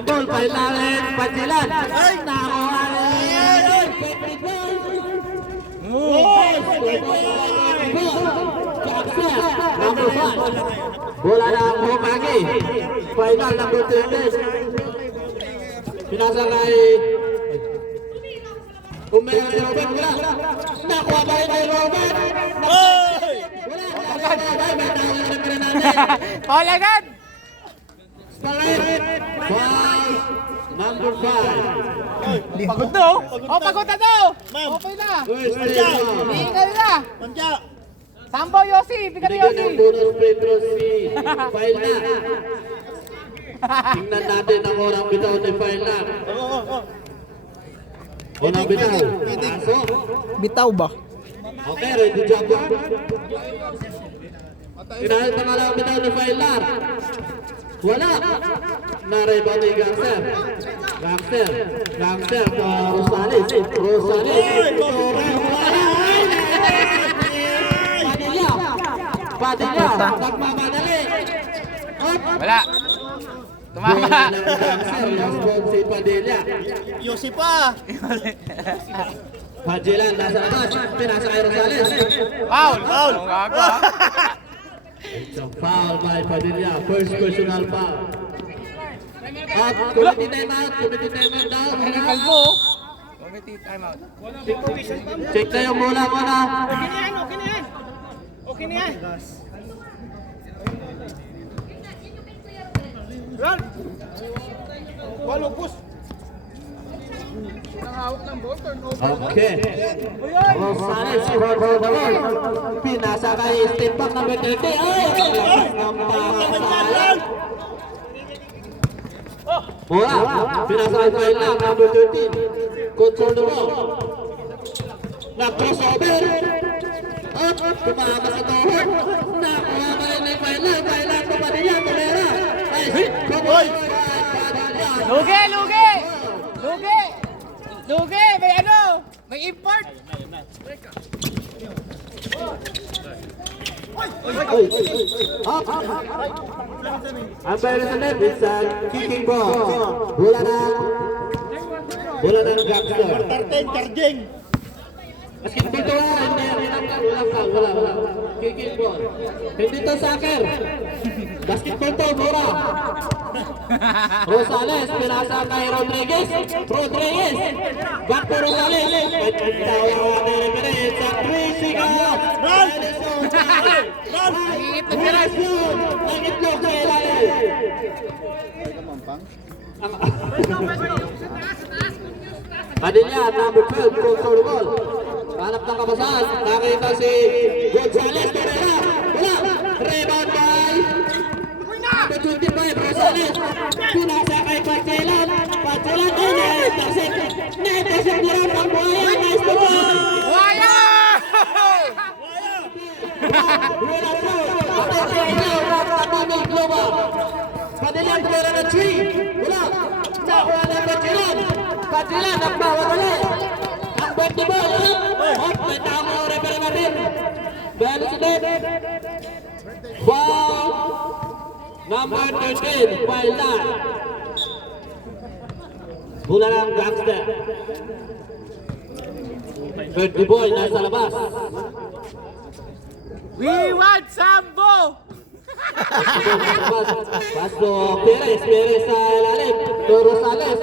Ball, pailalim, Pajilan. Ay, nakuha rin. Bola ng Hokage. Final number 13. Pinasa kay Umera si Robert. Wala. Nakuha ba rin kay Robert? Paul agad! Number 5. Pagod to! Oh, pagod na to! Okay na! Hindi na! Manja! Sambo, Yossi! Bigat ni Bigyan Yossi! ng bonus Pedro si File na. Tingnan natin ang orang bitaw ni File na. Unang bitaw. Aso. Bitaw ba? Okay, ready job ba? Pinahal pa nga lang bitaw ni File na. Wala. Nareba ni Gangster. Gangster pa Rosales. Padilla. Nagmamadali. Wala! Tumama! Si Padilla. Yossi pa! Pajilan nasa labas. Pinasa kay Rosales. Foul! Foul! Ang gago ah! It's a foul by Padilla. First personal foul. At committee timeout daw. Kalbo! Committee timeout. Check na yung bola muna. Okay na yan! Walo push! Okay. Rosales for the ball. Pinasa kay step back number 30. Ay! Bola. Pinasa kay Faila number 13. Control the ball. Na-crossover. Up. Tumama sa tuhod. Nakuha pa rin ni Faila. Faila pa pa niya. Tumera. Ay, hit. Lugi! Lugi! Lugi! Lugi! May ano? May import! Ang bayar sa net, it's a kicking ball. Bola ng Gangster. Charging! Basketball to wala. Kicking ball. Hindi to soccer. Basketball to, bola. Rosales, pinasa kay Rodriguez. Back to Rosales. It's a crazy goal. Nangitlog sa ilalim. Padilla, number 12, control the ball. Hanap ng kabasahan. Nakita si Gonzales. Torera. Wala. Rebound by number 25, Rosales. Pinasa kay Pachelan. Na-intercept na rin ang buhaya. Nice to ball. Waya! Wala po. Padilla, tumira ng 3. Wala. Nakuha ng Pachelan. Nagpawawala. Ang bot ni ball. May tama ang referee natin. Dahil sa net. Foul. Number 13. Foul na. Bola ng Gangster. Birthday boy nasa labas. We want Sambo! Paso Perez sa ilalim. To Rosales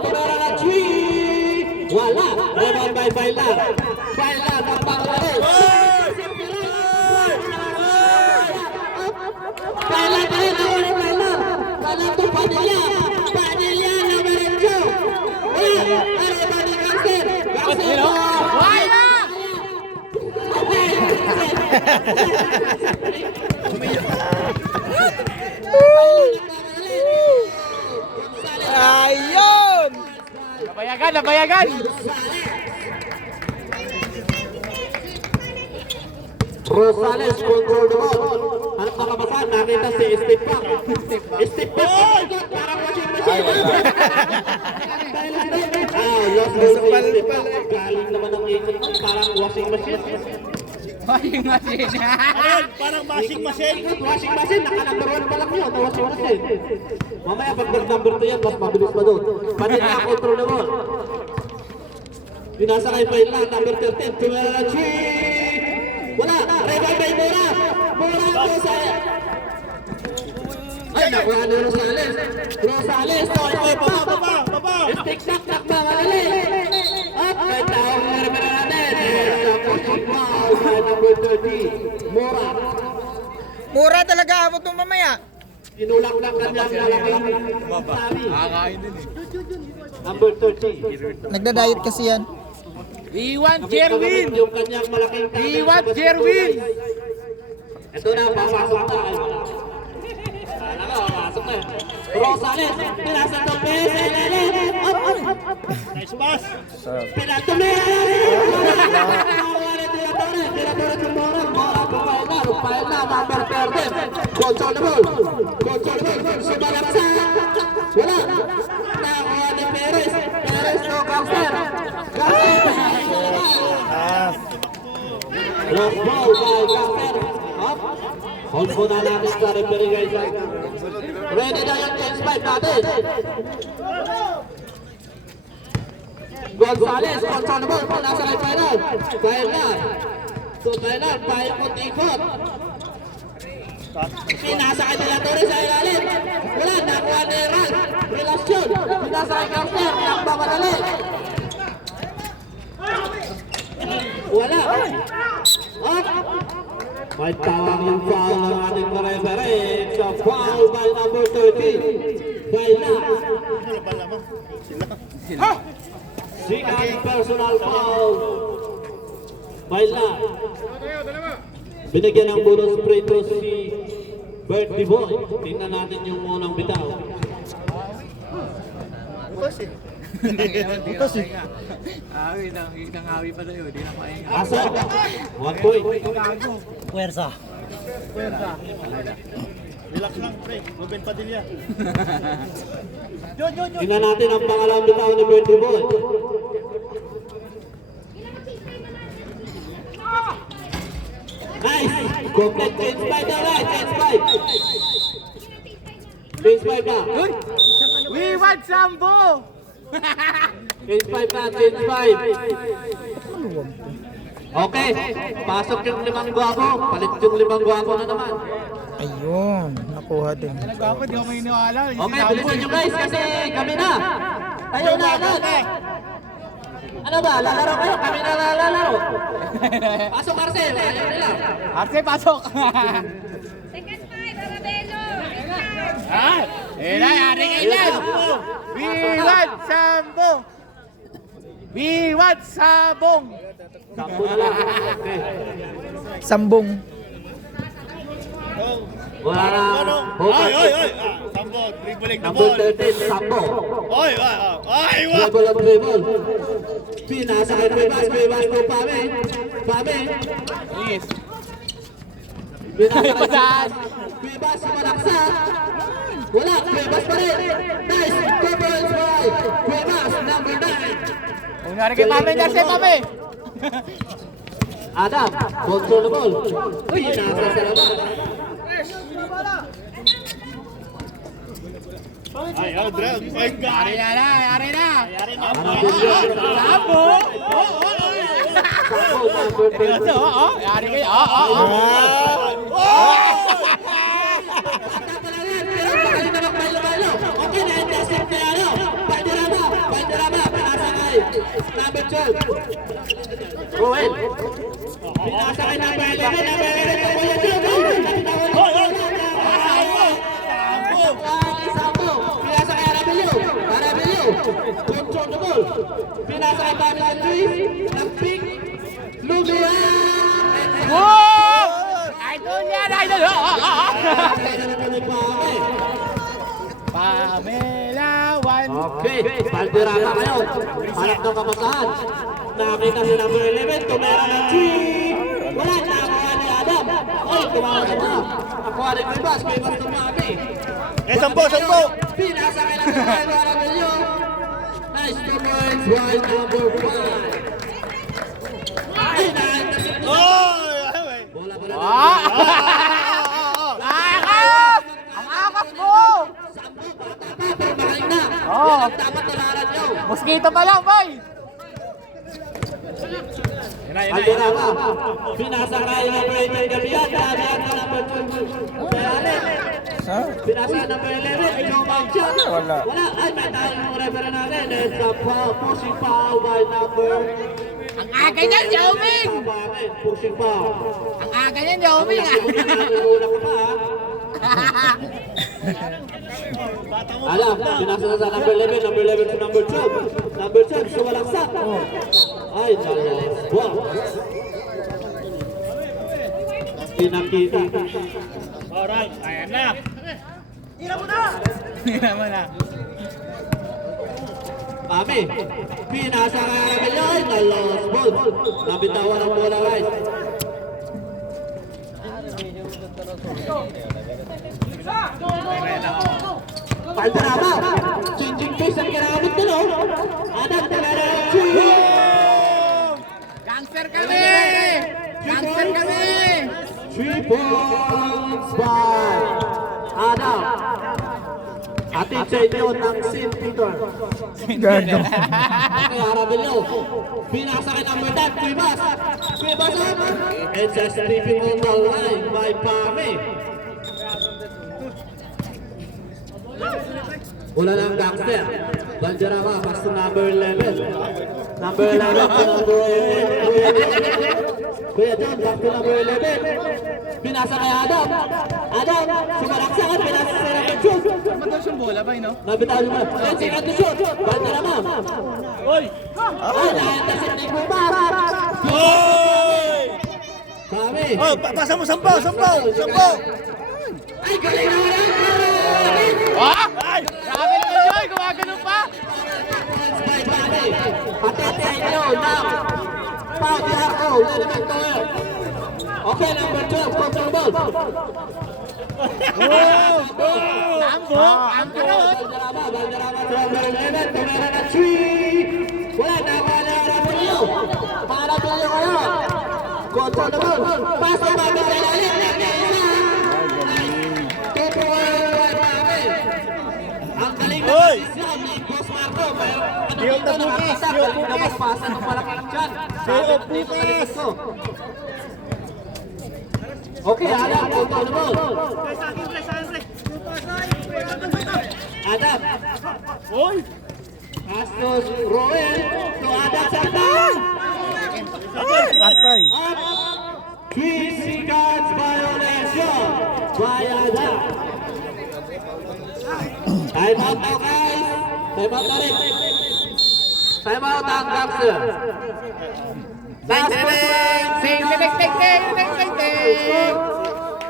tumira ng 3. Wala. Rebound by Faila. Nagpawawala. Faila pa rin ako ni Faila. Faila to Padilla number 2. Wala. Rebound ni Gangster. Waya! Ayun! Nabayagan! Rosales control the ball. Hanap na kabasan, nakita si Steve Pak. Parang washing machine. Lost ball si Steve Pak. Galing naman ang agent, parang washing machine. Washing machine. Ayun, parang mashing machine. Washing machine, naka-number 1 pa lang yun, na washing machine. Mamaya pag nag-number 2 yan, mas mabilis pa doon. Padilla, control the ball. Pinasakay pa yun lang, number 13, tumira na wala, rebound by Mora. Mora po sa... Ay, nakuha ni Rosales. Rosales, toy Baba. Tik-tak-tak ba, malali. At may taong meron natin. Sa coaching foul by number 30, Mora. Mura talaga abot mo mamaya. Tinulak lang kanyang malaking sabi. Kakain din eh. Number 30. Nagda-diet kasi yan. We want Jerwin! Yung kanyang malaking tabi. We want Jerwin! Ito na, pasasok na. Pasok na. Rosales, pinasa to Pese. Nice pass. Pinatumi! Tiradore si Mora. Mora, rupayan na, number 30. Control the ball. Sumalaksa. Wala. Nakuha ni Perez. Perez to Gangster. Lost ball by Gangster. Up. Hold po na natin sa referee guys. Ready na yung change five natin. Gonzales, control the ball. Nasa right final. Final na. So final, paikot-ikot. Pinasakay nila Torres sa ilalim. Wala, nakuha ni Ral. Relasyon. Pinasakay Gangster. Nagpapadali. Wala. Up. May tawag yung foul ng ating referee. It's a foul by number 30. Baila. Second personal foul. Baila. Binigyan ng bonus free throw si Bertie Boy. Tingnan natin yung unang bitaw. Ito si. Awi, nangawi pa tayo. Di na pahinga. Asa? 1 point. Puwersa. Relax lang, pre. Ruben Padilla. Tingnan natin ang pangalawang bitaw ni Bertie Boy. Nice! Complete change by the right, change by. Change by ka. We want Sambo! Change by ka, change by. Okay, pasok yung 5 gwapo. Palit yung 5 gwapo na naman. Ayun, nakuha din. Dapat di ako may iniwala. Okay, bilisan nyo guys kasi kami na. Tayo na agad. Ano ba, lalaro kayo? Kami na lalaro. Pasok Marcel, ayaw nila. Arce, pasok! Second five, Arabelo. Ah! Yari kayo dyan! We want Sambo! We want Sabong! Sampo na lang. Okay. Sambong. Wala na. Ay. Sambo, dribbling the Number ball. 13, Sampo. Ay. Dribble of dribble. Pinasakay Cuevas to Pame. Yes. Pinasakay Cuevas, sumalaksa. Wala, Cuevas pa rin. Nice, 2 points by Cuevas, number 9. Kung nari kay Pame, Darcy, Pame! Adam, control the ball. Uy, nasa sa labas. Ay, drive. My God. Yari na! Sampo. Sambo! Sampo, number 13. Ito, yari kayo, Okay, na-intercept na ano. Valderrama, pinasakay. Number 12. Roel. Pinasakay number 11. Sampo. Pinasakay Arabelio. Control the ball. Pinasakay Pamela Luis. Nag-pick. Lumia. Wow! Idol yan, idol! Pamela, one. Okay, Valderrama ngayon. Hanap ng kamasahan. Nakita si number 11, tumera ng 3. Wala, nakuha ni Adam. Ay, tumawag na. Nakuha ni Cuevas tumami. Sambo. Pinasakay lang ng tayo para ninyo. Nice 2 points, while number 5. Ay, nahanap si Ah! Akas! Ang akas mo! Pero magaling na. Oo. Yan ang dapat tularan nyo. Mosquito pa lang, boy! Alderama, pinasa kaya ng number 18 Gabian, Gabian na number 2. Sayale. Pinasa number 11, ikaw mag-shot. Wala. Ay, may tayong referee natin. It's a foul, pushing foul by number... Ang aga niyan, Yao Ming! Pushing foul. Ang aga niyan, Yao Ming, ah! Nagulak ka pa, ha? Alam, pinasa na sa number 11 to number 2. Number 2, sumalaksak. Ay, nalas. Wow. Pinakita. Alright, ayan na. Hira mo na! Kami, pinasa ka kami yun, na lost ball. Nabitawan ang bola, guys. Palderama, changing pace ang ginamit nila. Adam, tagala, Gangster kami! Gangster kami! 3 points by Adam. Atin sa inyo ng St. Peter. Gago. Okay, Arabello. Pinasa kay number 10, Cuevas. Cuevas up. It's a stripping on the line by Pame. Wala ng gangster. Banjarama, pass to number 11. Number 11 to number 8. Kuya John, back to number 11. Pinasa kay Adam. Adam, sumalaksakan, pinasa sa number 2. Matas yung bola ba, no? Nabitaw naman. Then second to shoot. Banjarama. Oy! Ay, nahantasin ni Cuevas. Oy! Pame. Oh, pasa mo, sampaw! Ay, galing na wala. Ah! Ay! Grabe naman, Joy! Gumagano pa! Patete nyo ng Pau Diarco, Lennon Toel. Okay, number 12, control ball. Ambok! Ang karot! Valderrama, number 11, tumera na 3. Wala, nakalarabilyo. Parabilyo kayo. Control the ball. Pass na magkakalalim. Ang galing na Hoy! posisyon ni Boss Marco. Yung tabukis, yung galing na bukis. magpasan ng malaking dyan. Yung bukis. Okay, Adam, control the ball. Adam. Oy! Pass to Roel. To Adam Sartan. Atay. Up. 3 seconds violation by Adam. Time out now, guys. Time out na rin. Time out ang gangster. Last Ting!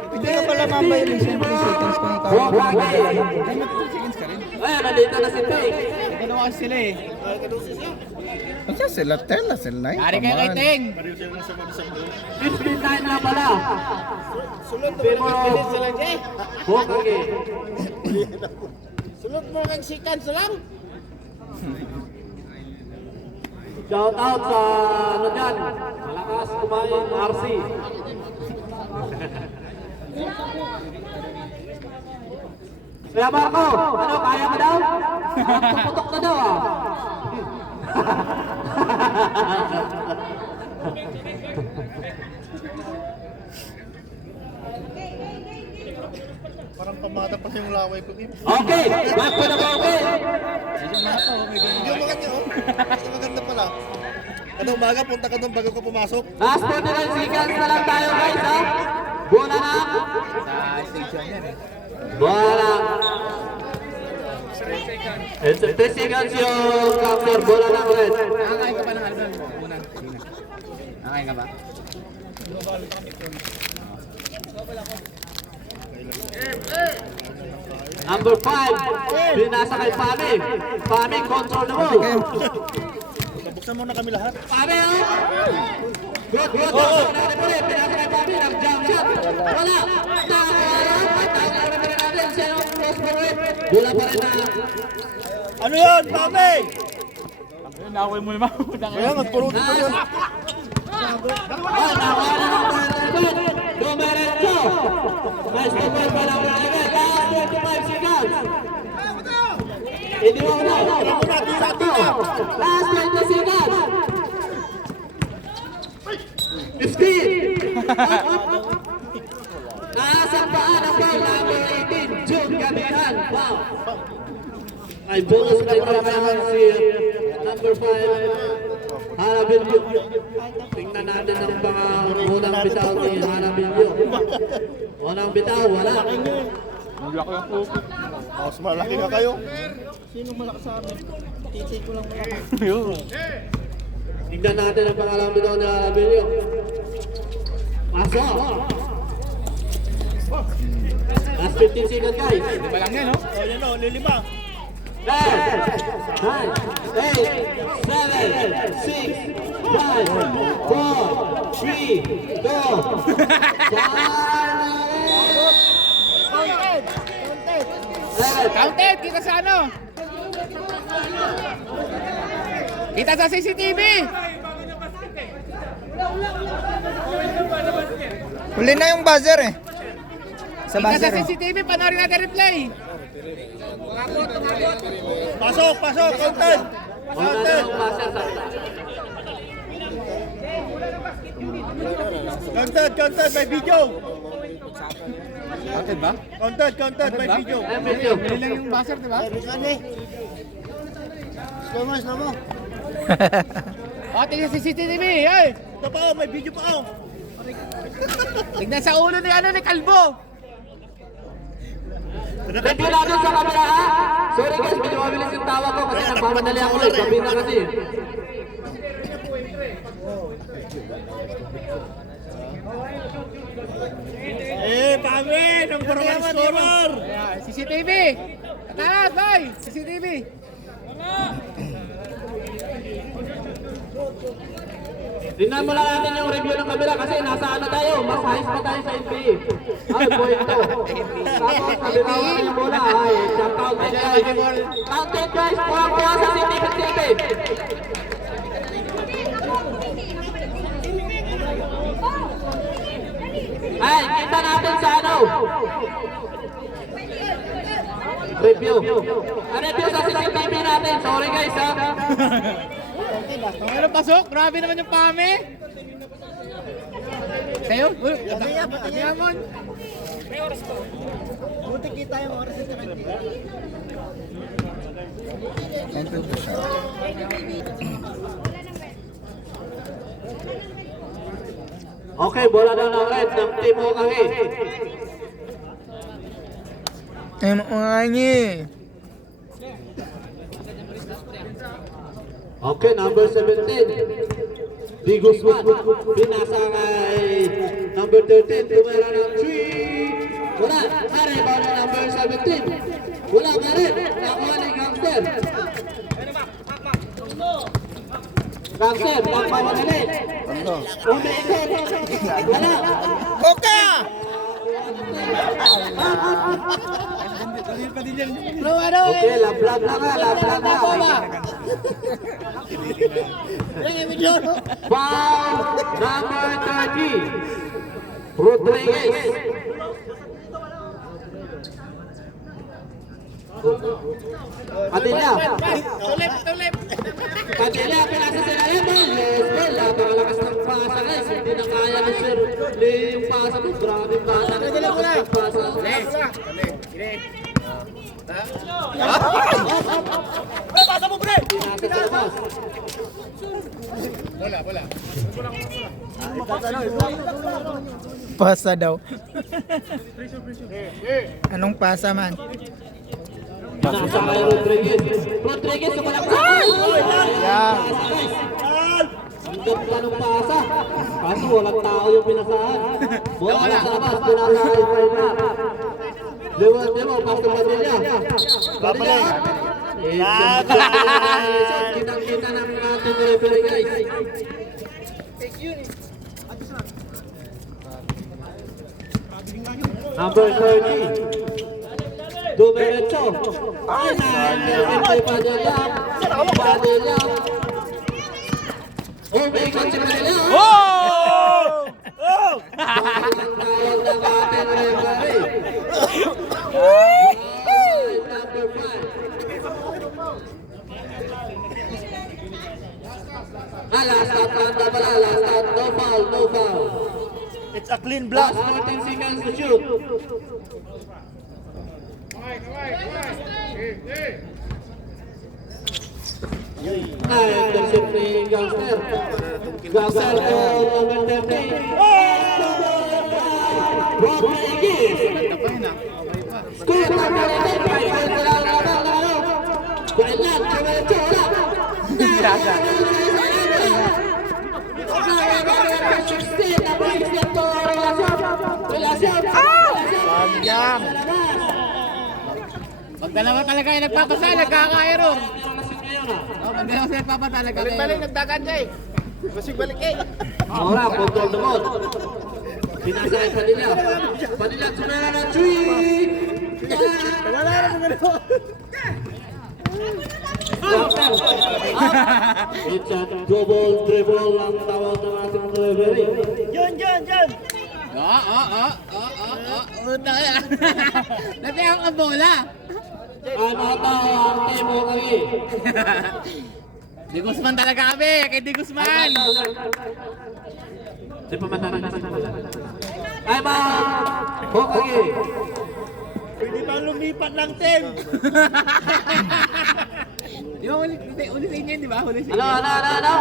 Hindi ka pala ma-violation 3 seconds kung ikaw. Ayun, nandito na si Pink. Ano kasi sila eh? Ano sila? 10 na sila 9. Yari kayo kay Ting! 59 na pala. Pero, okay. Sulot mo kang seconds lang! Shout out sa ano dyan. Malakas kumain, RC. Kaya Marco, ano, kaya mo daw? Puputok na daw ah. Parang pamata pa yung laway ko din. Okay, back to the ballgame. Hindi mo maganda, oh. Hindi maganda pala. Kada umaga, punta ka doon bago ka pumasok. Last 49 seconds na lang tayo guys ha. Bola na. Sa station yan eh. Bola na. It's 3 seconds yung capture. Bola na ulit. Nakakain ka pa ng album mo? Muna. Nakakain ka ba? Number 5. Binasa kay Pami. Pami control the ball. Buksan mo na kami lahat. Pami oh. Good. Binasa kay Pami. Nag-jump shot. Wala. Bola pa rin na. Ano yun, Pame? Naway mo naman. Kaya, magpurutin pa yun. Nakuha na ng 11. Nice to ball pa lang na agad. Last 25 seconds. Hindi mo na. Last 20 seconds. 15. Nasa paan ang ball number 18. June Gabihan. Wow. Ay bonus na ito naman si number 5. Harabilyo. Tingnan natin ang mga unang bitaw ni Harabilyo. Unang bitaw, wala. Mas malaki ka kayo. Tingnan natin ang pangalang bitaw ni Harabilyo. Pasok. Last 15 seconds guys. Di ba lang yan, no? O yan o, lilima. 10, 9, 8, 7, 6, 5, 4, 3, 2, 1. Counted! Kita sa ano? Kita sa CCTV! Huli na yung buzzer eh. Sa Kita sa buzzer eh. CCTV, panoorin natin replay! Pasok, pasok, content. Content. Content, content, may video. Counted ba? Content, content, may video. Huli lang yung buzzer, di ba? Slow mo. O, tingnan sa CCTV, ay! Ito pa o, may video pa o. Tignan sa ulo ni ano ni Kalbo! Review natin sa camera ha. Sorry guys, medyo mabilis yung tawag ko kasi nagmamadali ako ulit. Gabi na kasi. Pangin, number 1 scorer. Ayan, CCTV! Taas, boy! CCTV! Tingnan mo lang natin yung review ng camera kasi nasa ano tayo, mas highs pa tayo sa NBA. Ay, point to. Tapos sabi ko yung bola, ay, counted guys. Counted guys, kuha sa CCTV. Ay, kita natin sa ano. Review. Review sa CCTV natin. Sorry guys ha. Ano pasok? Grabe naman yung pame! Sa'yo? Pati mo! Buti kita yung oras sa Okay, bola na ng red ng Team Hokage. Okay, number 17. Di Guzman. Pinasa kay number 13. Tumira ng 3. Wala. Rebound na number 17. Wala na rin. Nakuha ni Gangster. Gangster, pagbawa na rin. Umikot. Wala. Boka! Okay, lablag na nga. Lablag na. Foul number 30. Rodriguez. Padilla. Tulip! Padilla, pinasa sa lalim. Yes, ball. Napakalakas ng pasa guys. Hindi na kaya ni Sir Lee yung pasa mo. Grabe yung pasa. Napakalakas ng pasa. Pasa mo, pre! Pinasa sa labas. Pasa daw. Anong pasa man? Pinasa kay Rodriguez. Rodriguez, sumalaksak. Yeah. Ang ganda ng pasa. Kaso walang tao yung pinasahan. Bola na sa labas. Pinasa kay Fayna. Demo, pasto Padilla. Padilla. Kitang-kita ng ating referee guys. Number 30. Dumiretso. Ay, nahanggil kay Padilla. Padilla. Umikot si Padilla. Oh! Tawag ng ating referee. Number 5. Last out na pala. Last out. No foul. No foul. It's a clean block. Last 14 seconds to shoot. Intercept ni Gangster. Gangster to number 13. Rob Maigis. Score number 11. Kailan, Chumechola. Pag dalawa talaga yung nagpapasa, nagkaka-error. Pag dalawa sila nagpapasa, nagkaka-error. Balik, nagdagan siya eh. Balik eh. Ahora, control the ball. Sinasakay Padilla. Padilla, tumera ng three. Wala na mga ano. It's a double dribble ang tawag ng ating referee. Yun. Natayang ang bola. Ano tawag Timo kami? Di Guzman talaga kami, kay Di Guzman. Di pa matanan. Ay ma! Hokage! Pwede ba lumipat ng team? Di ba uli sa inyo, di ba? Huli sa Ano? inyo.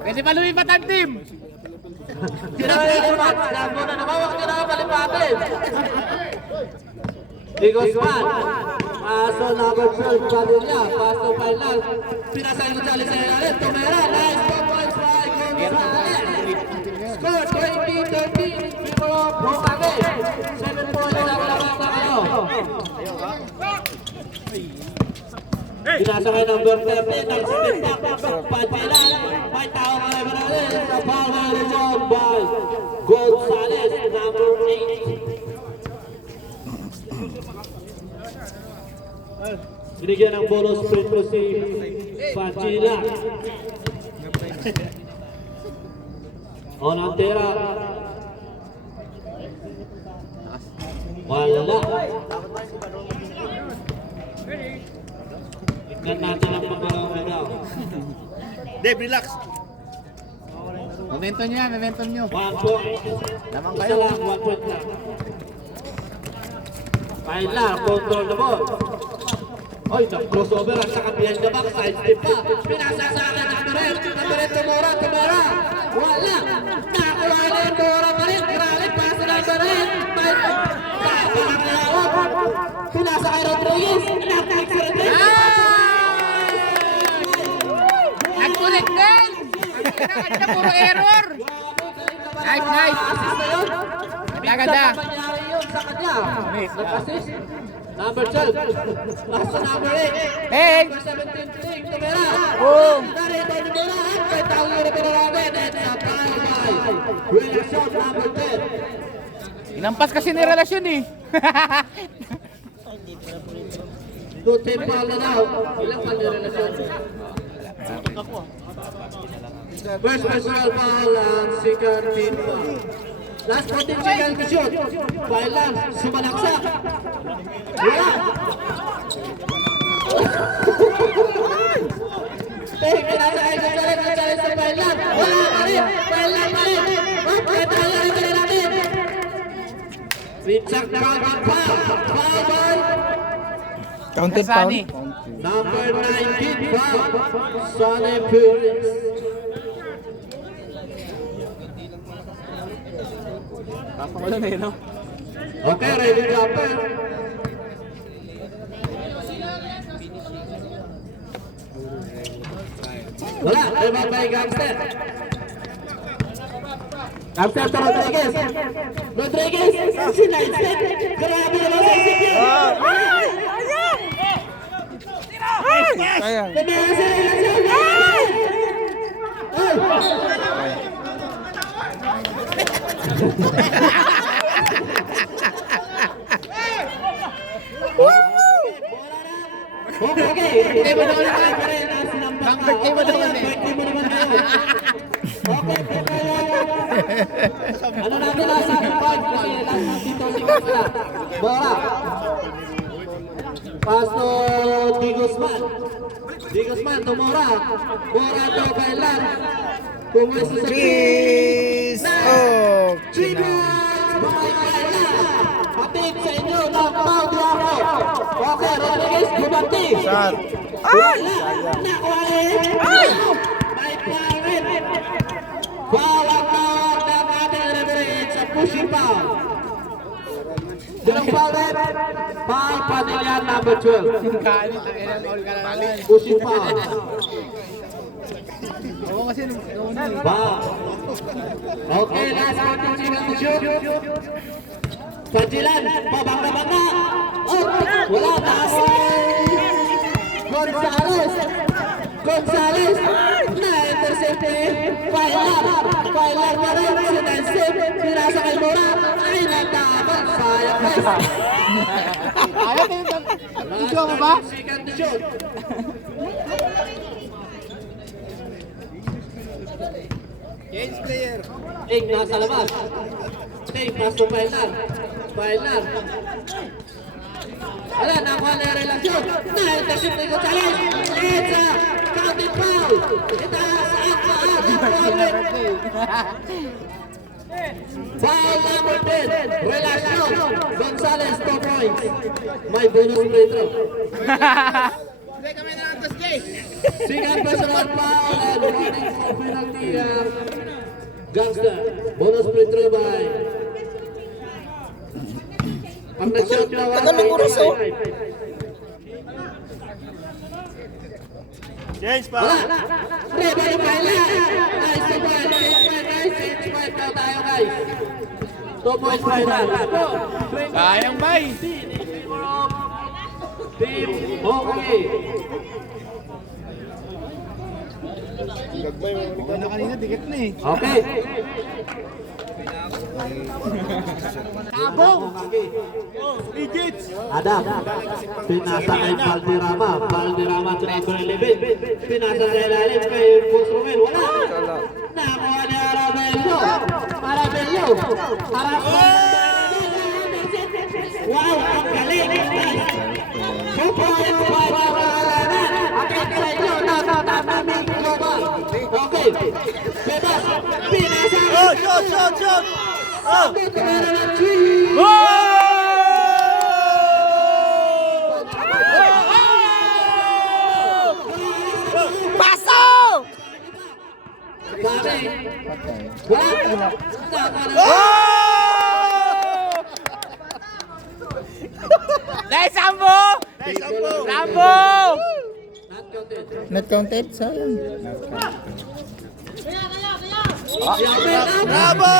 Pwede pa lumipat ang team. Sino ba yung lipat? Sinabi na naman, huwag nyo na palipatin. Di Guzman. Paso number 12, Padilla. Paso final. Pinasay ko sa ilalim. Tumera. Nice 2 points by Gonzales. Score 20-13. People of Hokage. 7 points ang laban na kayo. Pinasakay number 13. Nag-spin back. Padilla. May tao ka naman natin. Sa power resolve by Gonzales. Number 8. Binigyan ng bonus free throw si Padilla. On ang tira. Wala. Tignan natin ang pagkakaroon daw. Dave, relax. Momentum nyo yan, momentum nyo. 1 point. Lamang Isa kayo. lang, 1 point lang. Paila, control the ball. Oy, crossover at saka behind the back, side step pa. Pinasa sa akin ang Tumera. Tumera. Wala. Nakakuha na yung Tumera pa rin. Grabe, pasa na yung Tumera. Parang nalawag. Pinasa kay Rodriguez. Nakakik si Rodriguez. Nagkulit din! Kanya puro error! Nice! Assist na yun. Ganda. Nangyari yun sa kanya. Nag-assist. Number 12. Last number 8. Hey! Number 17, Ting Tumera. Boom! Narito ni Tumera. Kay tao yung rin natin. And a tie by winner shot number 10. Inampas kasi ni relasyon eh. Two team foul na daw. Ilang foul yung relasyon? First personal foul ang second team foul. Last 14 seconds to shoot. Foul lang. Sumalaksak. Wala. Pinasakay sa challenge sa foul lang. Wala pa rin. Foul lang pa rin. Okay, tayo rin natin. Richard na ang foul. Foul by Counted foul. Sani. number 19 foul. Sonny Purins. Wala na yun, no? Okay, ready jumper. Wala, lima by Gangster. Gangster to Rodriguez. Rodriguez, sinaiset. Grabe naman sa isip yun. Sayang. Pinasa nila siya. Okay. Birthday mo daw ulit pa rin. Bang birthday mo daw ulit. Birthday mo naman daw. Okay, Ano natin last 5 kasi last dito si Gosla. Bora. Pass to Di Guzman. Di Guzman to Mora. Mora to Bailan. Pumwesto sa Cheese! Oh! 3 points by Bailan. Patid sa inyo ng Pau Diaco. Okay, Rodriguez, Gubanti. Shot. Wala. Nakuha rin. May pangit. Bawag ng ating referee. It's a pushing foul. Dinong foul rin. Foul Padilla number 12. Kalit, ang ilang all ka na naman. Pushing foul. Oo, kasi noon eh. Wow. Okay, last 14 seconds to shoot. Pajilan, babangga-bangga. Oh, wala na. Gonzales, na-intercept Bailar na rin, sinasip, pinasa kay Mora, ay natabang, sayang guys. Ayaw, ito mo ba? Second to shoot. Change player. Ting nasa labas. Ting, pass to Bailar. Wala, nakuha na yung relasyon. Na-intercept ni Gonzales. It's a counting foul. Itaas at maas. Foul number 10. Relasyon. Gonzales 2 points. May bonus free throw. Second personal foul and warning for penalty. Gangster. Bonus free throw by ang nag-shot na Tagal ng oras, oh. Change pa. wala. Rebound by Lan. Nice to ball. Guys. 6-5 na tayo guys. 2 points by Lan. Sayang, bay. Team Hockey. Ikaw na kanina, dikit na eh. Okay. Abong! Adam. Pinasa kay Valderrama to number 11. Pinasa sa ilalim kay Boss Romel. Wala. Nakuha ni Arabello. Harap wow, ang galing. 2 points para Arabello. Akit sa inyo. Natamaming global. Okay. Bebas. Pinasa. Oh, shot. Oh. Dito meron ng 3. Paso! Dahil Sambo! Sambo! Not counted? Sayang. Bravo!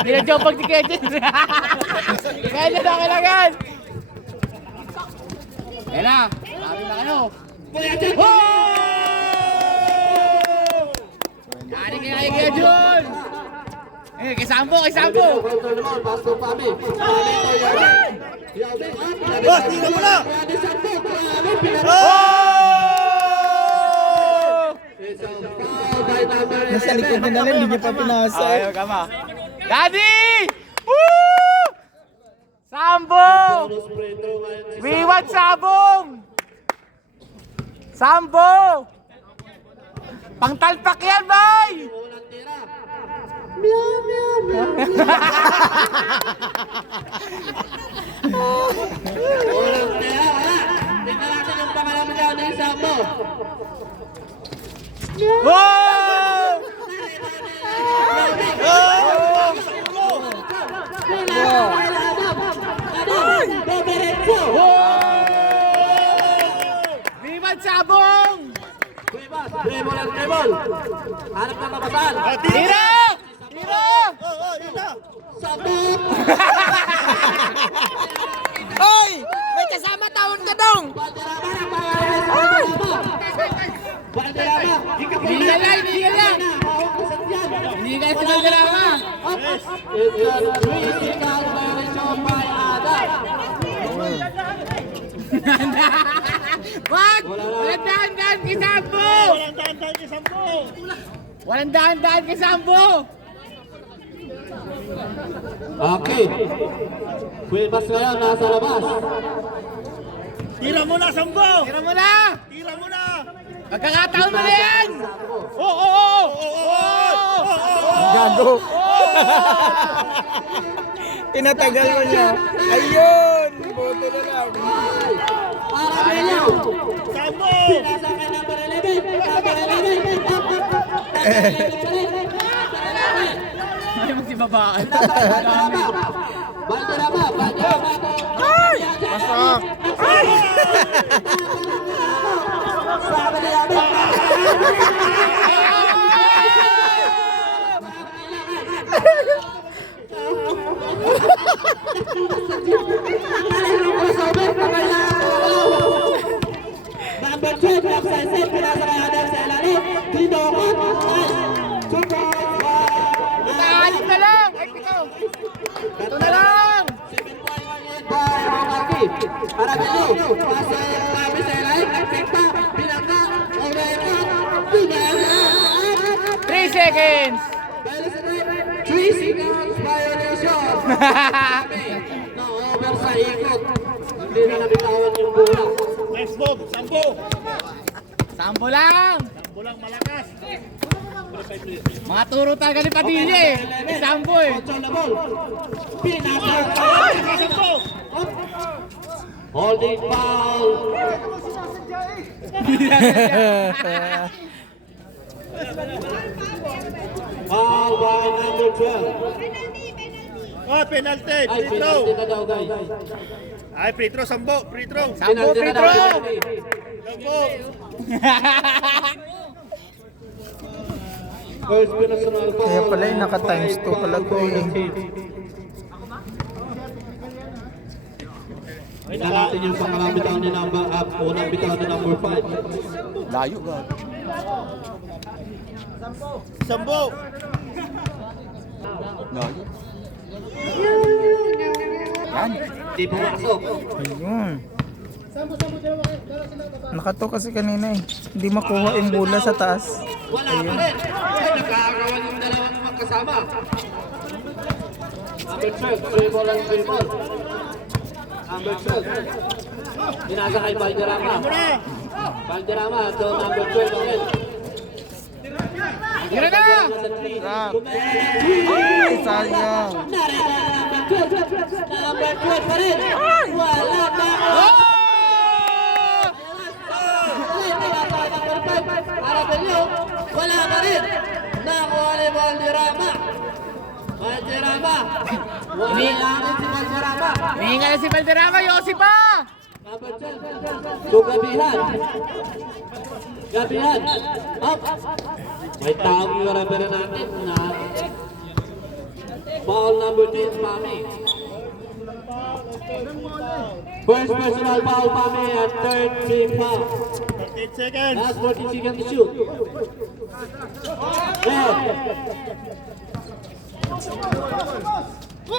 Pinag-jopag si Kedjen. Kedjen na kailangan. Yan na. Sabi na kayo. Yan kay Kedjen. Eh, kay Sambo. Boss, tingnan mo na! Nasa likod na lang, hindi niya pa pinasa. Ayaw ka ma. Daddy! Woo! Sambo! We want Sabong! Sambo! Pangtalpak yan, boy! Walang tira, wala. Tingnan natin yung pangalan mo dyan ng Sambo. Wow! We want Sabong! Dribble. Hanap ng kabasan. Tira! Yun na! Sambo. Hoy! May kasama tawon ka dong! Valderrama. Hindi ka lang! Hindi ka sinagalawa! It's a physical violation by Adam. Wag! Walang dahan-dahan kay Sambo! Walang dahan-dahan kay Sambo. Okay. Wilbas ngayon, nasa labas. Tira mo na, Sambo! Tira mo na. Tira mo na! Magkakataon mo na yan. Gago. Tinatagal mo niya. Ayun! Boto na lang. Para Belaw. Sambo! Pinasakay number 11. Number 11. Ay, magsibabaan. Valderrama. Masak. Sabi na namin. Number 12, Sunset, pinasakay Adam sa ilalim. Dito ako. Anim na lang. Ay, pikaw. Ito na lang. Arabello, pasa kami sa ilalim. Nagpikta, pinangka, overcut, 3 seconds. 3 seconds violation. Na over sa ikot. Hindi na nabitawan yung bola. Next move, Sambo! Sambo lang. Sambo lang malakas! Mga turo talaga ni Padilla eh. Si Sambo eh. Control the ball. Pinakakay. Sambo! Holding foul. Foul by number 12. Oh, penalty! Ay, Free throw! penalty na daw guys. Ay, free throw, Sambo! Free throw! Sambo, Penalty free na daw. throw. Sambo! First personal foul. Kaya pala yung naka times 2 pala to eh. Tingnan natin yung pangalang bitaw ni number unang bitaw ni number 5. Layo ga. Sambo! Layo. Yan. Di pumasok. Ayun. Nakato kasi kanina eh. Hindi makuha yung bola sa taas. Wala pa rin. Ay, nagkakaroon yung dalawang magkasama. Number 12, dribble and dribble. Number 12. Pinasakay Valderrama. Valderrama to number 12 again. Tira na. Ay, sayang. Narita na number 12. Number 12 pa rin. Wala pa. Pinasakay number 5. Arabello. Wala pa rin. Nakuha ni Valderrama. Valderrama. Wala rin si Valderrama. Hihinga na si Valderrama. Yossi pa. Number 12. To Gabihan. Gabihan. Up. May taong yung referee natin na foul number 10, Pami. First personal foul, Pami, and third team foul. 13 seconds! Last 14 seconds to shoot. There. 5,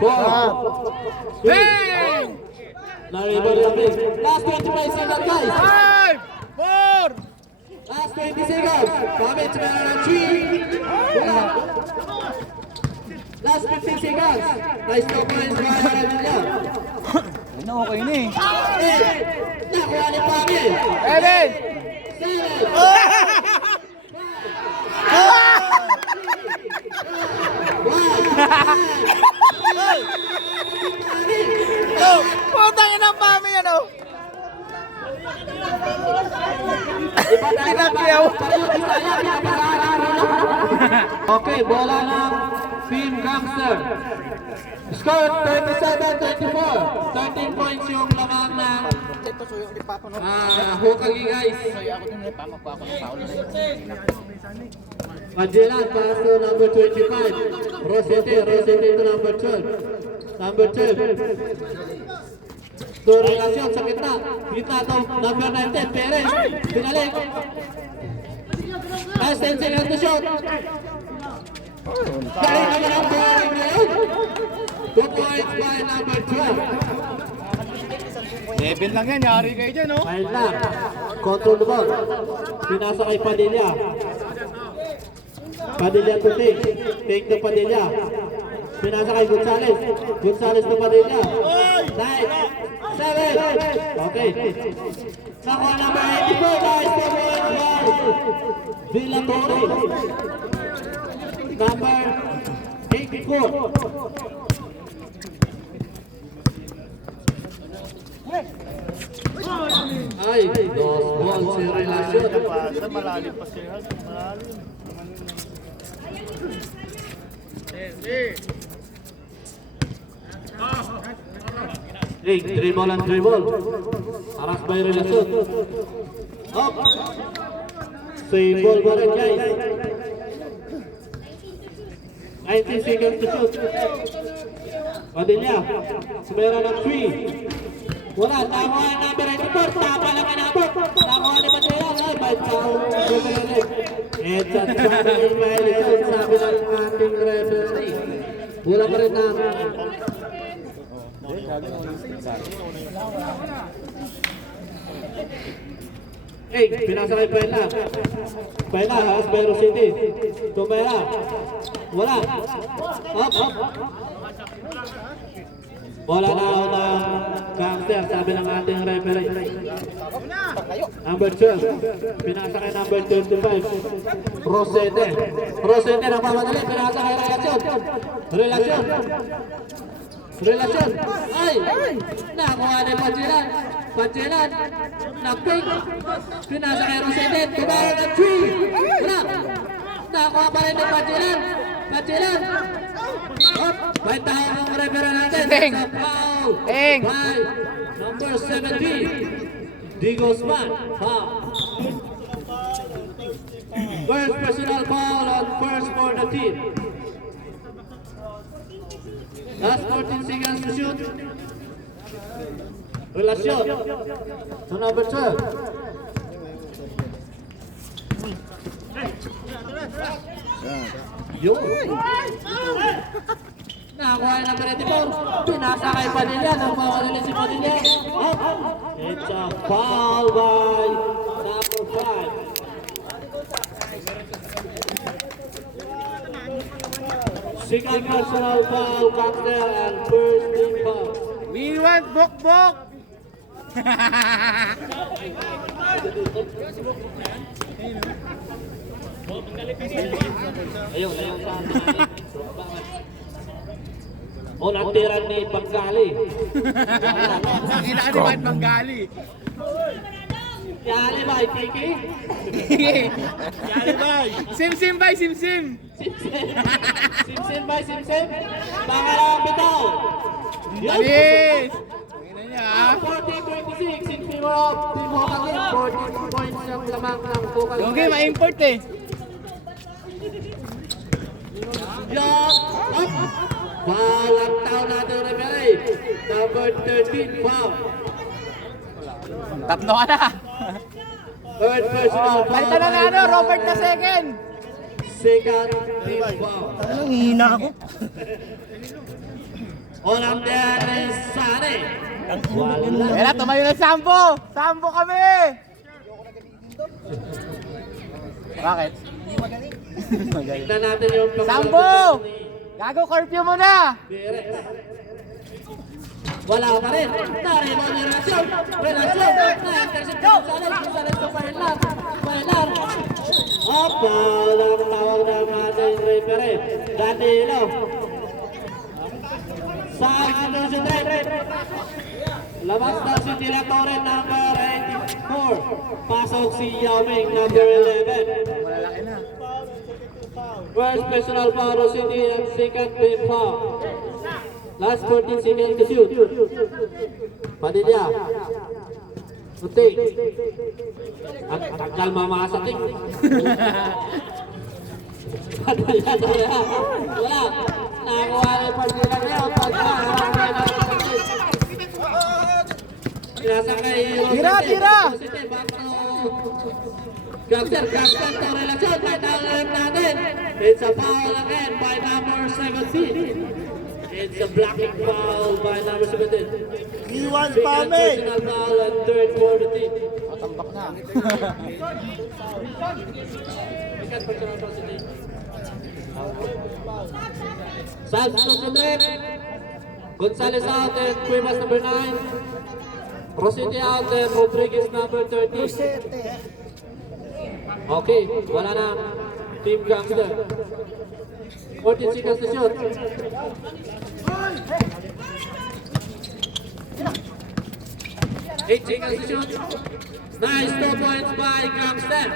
4, Bang! na-rebound natin. Last 25 seconds, guys. 5, 4. Last 20 seconds. Pamit meron ng 3. Wala. Last 15 seconds. Nice to points by Arabello. Ano, okay na eh. 8. Nakuha ni Pamit. 7. 7. Oh, putang ina Pami ano? Tinakyaw. Okay, bola ng Team Gangster. Score 37-24. 13 points yung lamang ng Hokage guys. Magellan pass to number 25. Rosete to number 12. Number 12. So, relasyon sa gitna. Gitna to, number 19, Perez. Pinalik. Last 10 seconds to shot. Galing naman ang boring na yun. 2 points by number 12. 7 lang yan. Yari kayo dyan, oh. Wild lang. Control the ball. Pinasa kay Padilla. Padilla to take. Take to Padilla. Pinasa kay Gonzales. Gonzales to Padilla. 9, 7. Okay. Nakuha number 84 guys. Villatore. Number 84. Ay, dos balls si Relasyon. Pasa, malalim pa siya. Malalim. Hey, dribble and dribble. Aras by Relasyon. Up. Same ball pa rin guys. 19 seconds to shoot. Padilla. Sumera ng 3. Wala, tama ang number 94. Tama lang ang number. Tama ni Padilla. Ay, may tao. It's a traveling violation. Sabi ng ating referee. Wala pa rin na. Hey, pinasa kay Paila. Paila, Hasbero City. Tumera. Wala. Up. Wala na ako ng gangster, sabi ng ating referee. Number 12. Pinasa kay number 25. Rosete. Rosete, napamadali. Pinasa kay Relasyon. Relasyon. Ay! Nakuha ni Pachilan. Nagping. Pinasa kay Rosete. Tumayo ng 3. Wala. Nakuha pa rin ni Pachilan. Up. May tayo ng referee natin. Eng. Foul. Eng. By number 17. Digosman. Foul. First personal foul on first for the team. Last 14 seconds to shoot. Relasyon. To number 12. Yun. Nakakuha na number 84. Pinasa kay Padilla. Nagpapadali si Padilla. It's a foul by number 5. Second personal foul, cocktail, and first team foul. We want bok-bok! Ayun sa atin. O, natiran ni Panggali. Kailangan ni Juan Panggali. Yali ba, Kiki? Sim-sim bay, sim-sim! Simsim ba, Simsim? Pangalawang bitaw. Alis! Tingnan niya ha. 40-26 in favor of Team Hokagin. 14 points ang lamang ng Hokagin. Yung game, ma-import eh. Up! Foul ang tao natin referee. Number 13, foul. Tatlo ka na. Third personal foul. Palitan na ano, Robert na second. Second team foul. Anong hihina ako? Olam there is Sane. Wala. Kaya tumayo na Sambo. Sambo kami. Bakit? Tignan natin yung Sambo! Gago, curfew mo na. Beres. Wala pa rin. Narimo ni Relasyon. Na-intercept ko. Gonzales to Pailar. Foul ang tawag ng ating referee. Danilo. Sa Androsutet. Labas na si Dillatore, number 84. Pasok si Yao Ming, number 11. Malalaki na. First personal foul, City, and second team foul. Last 14 seconds to shoot. Padilla. Uti. Ang tagal mamasating. Padilla. Wala. Nakakuha ni Padilla ngayon. Pinasa kay Rosete. Tira! Rosete, back to Gangster to Relasyon. May download natin. It's a foul again by number 17. It's a blocking foul by number 17. Iwan Second Pame! personal foul and third for the team. Tambak na. Santos Andres, Gonzalez out and Cuevas number 9. Rosete out and Rodriguez number 13. Okay, wala na Team Gangster. 14 seconds to shoot. Eight seconds to shoot. Nice 2 points by Gangster.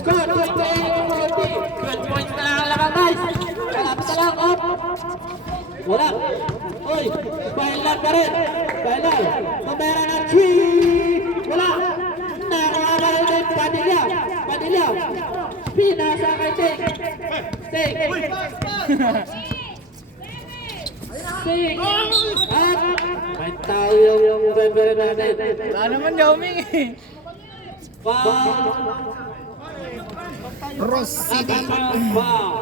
Score 28-40. 12 points na lang ang laban, guys. Kalapit na lang, up. Wala. Uy, Bailar pa rin. Bailar. Pamera ng 3. Wala. Nakakabalik ng Padilla. Padilla. Pinasa kay Tek. Tek. Sing. At may tao yung referee natin. Wala naman niya humingi. Foul. Ross City. Foul.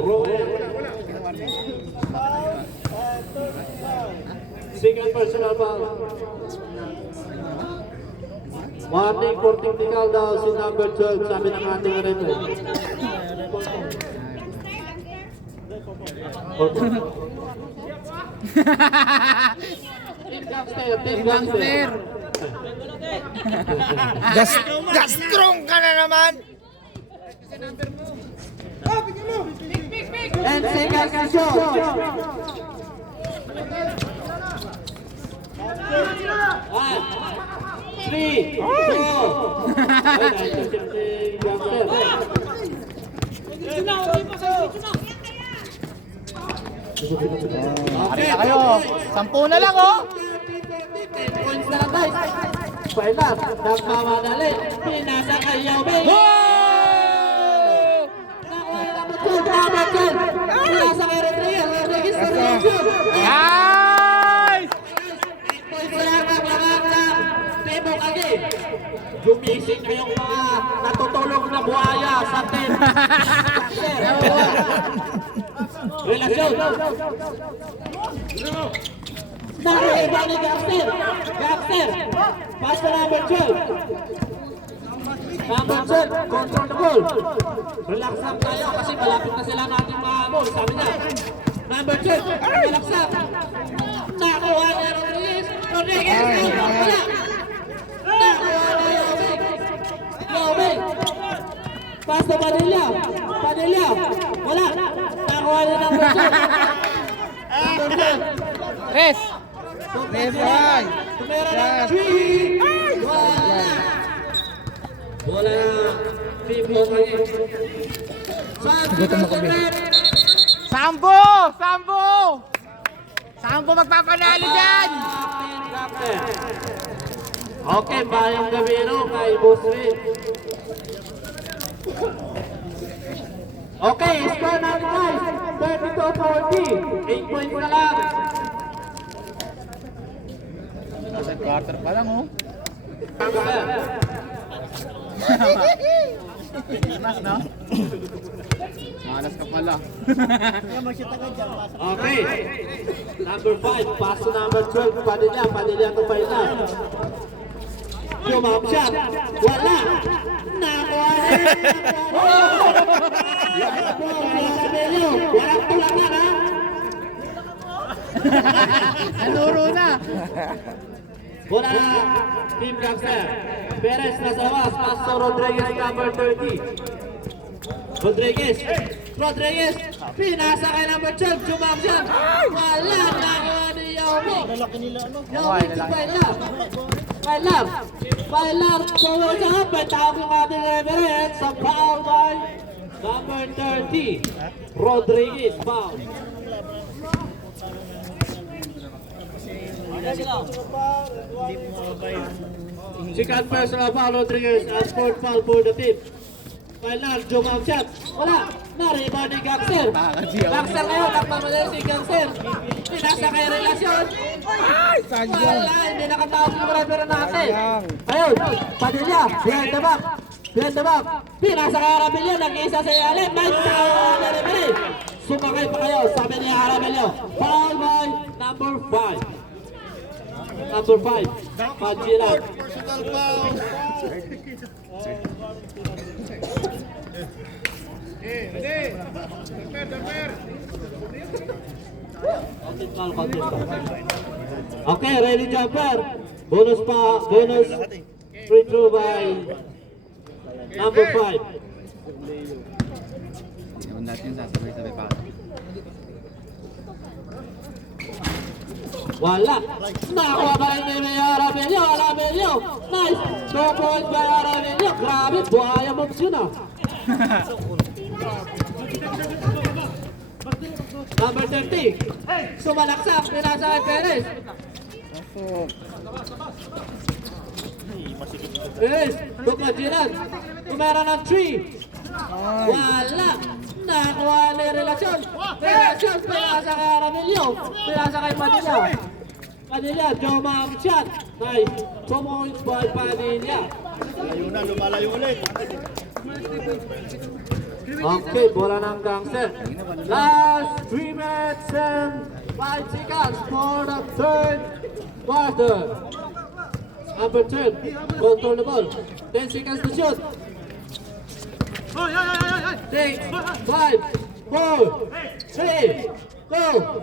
Roel. Second personal foul. Warning for technical daw si number 12, sabi ng ating referee. Team Gangster, Team Gangster. Gastrong ka na naman! And seconds to shoot. One, 3, 2. Ari na kayo. 10 na lang oh. 10 points na lang, guys. Bailar, nagmamadali. Pinasa kay Yao Ming. Pinasa kay Rodriguez. Rodriguez na reaction. Nice! 8 points na lang ang laban ng Temo Kagi. Gumising kayong mga natutulog na buhaya sa team. Relasyon. Nakaiba ni Gangster. Gangster. Pass to number 12. Number 12. Control the ball. Relax lang tayo kasi malapit na sila nating mahabol. Sabi niya. Number 12. Relax lang. Nakuha niya Rodriguez. Rodriguez. Wala. Nakuha niya Yao Ming. Yao Ming. Pass to Padilla. Padilla. Wala. Nakuha niya number 12. Number 12. Res! Lefay! Tumera ng 3! Wala na. Team mo kayo. Gutom ako, Ben. Sambo! Sambo! Sambo magpapanalo dyan! Okay, bayang gabino kay Boss Rin. Okay, score natin guys. 32-40. 8 points na lang. Nasa quarter pa lang oh. Manas no? Manas ka pala. Okay. Number 5, pass to number 12. Padilla, Padilla to Paila. Jump shot. Wala. Nakuha rin. Walang tulangan ha. Nanuro na. Wala na. Team Gangster. Perez nasa labas. Pass to Rodriguez number 30. Rodriguez. Rodriguez. Pinasa kay number 12. Jump shot. Wala. Nakuha ni Yao Ming. Yao Ming to Paila. Bailar. Bailar. Forward sa hapon. Tawag yung ating referee. Sa foul by number 30. Rodriguez. Foul. Second personal foul, Rodriguez, and fourth foul for the team. Bailar, jump out shot. Wala. Na-rebound ni Gangster. Gangster ngayon, nagmamadali si Gangster. Pinasa kay relasyon. Wala, hindi nakatawag yung referee natin. Ayun, Padilla, behind the back. Behind the back. Pinasa kay Arabelio, nag-isa sa ilalim. May tawag na referee. Sumakay pa kayo, sabi ni Arabelio. Foul by number 5. Number 5, Pajilan. Personal foul. Okay, ready jumper. Bonus free throw by number 5. Ewan natin sasabay-sabay pa. Wala. Nakakuha pa rin ni Arabelio. Arabelio. Nice. 2 points by Arabelio. Grabe, buhaya moves yun ah. Number 30. Sumalaksak. Pinasa kay Perez. Perez. Bukmajilan. Tumera ng 3. Wala. Nakakuha ni relasyon. Relasyon. Pinasa kay Arabelio. Pinasa kay Padilla. Padilla. Jomang shot. Nice. 2 points by Padilla. Layo na, lumalayo ulit. Okay, bola ng gangster. Last 3 minutes and 5 seconds for the third quarter. Number 10, control the ball. 10 seconds to shoot. 6, 5, 4, 3, go!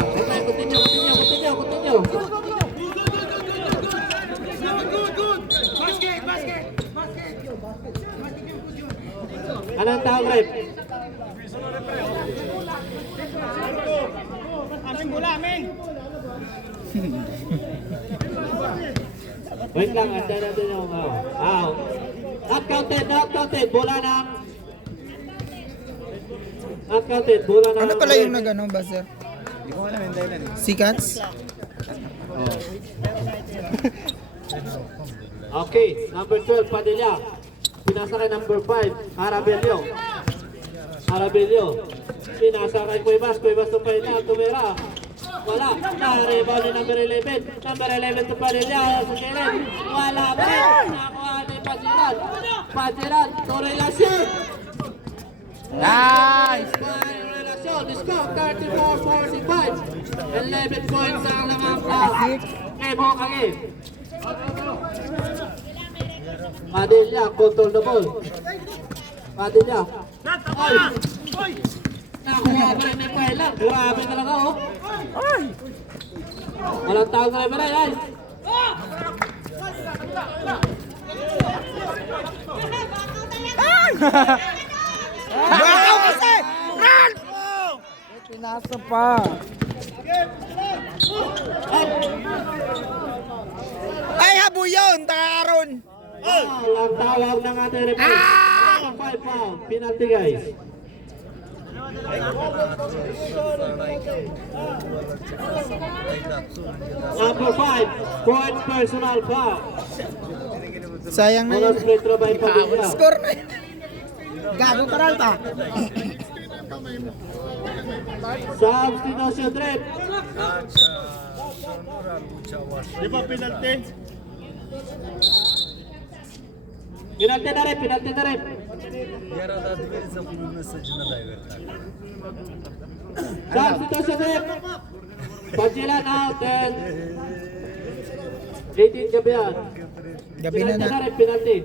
Okay, continue. Anong tawag, rep? Wait lang, andan natin yung not counted, bola ng not counted, bola ng Ano pala yung nag-ano, buzzer? Hindi ko alam yung dahilan eh. Seconds? Okay, number 12, Padilla. Pinasa kay number 5, Arabelio. Pinasa kay Cuevas to Padilla, Tumera. Wala, na-rebound ni number 11. Number 11 to Padilla, Sukirin. Wala pa rin, nakuha ni Pajilan, to relasyon. Nice! Relasyon, score 34-45. 11 points ang lamang kay Bokage. Padilla, control the ball. Padilla. Ay! Nakuha pa rin ni Puela. Grabe talaga oh. Walang tawag na rin ay. Bakaw kasi! Run! Pinasa pa. Ay, habo yun! Takaron! Walang tawag ng ating referee. 5 foul. Penalty guys. Number 5, point personal foul. Sayang na Bonus yun. free throw by Padilla. Score na yun. Gago ka rin ta. Substitution rep. Di ba penalty? Penalty na rep. Substitution rep. Padilla out and 18 Gabian. Gabi na na. Rep, penalty.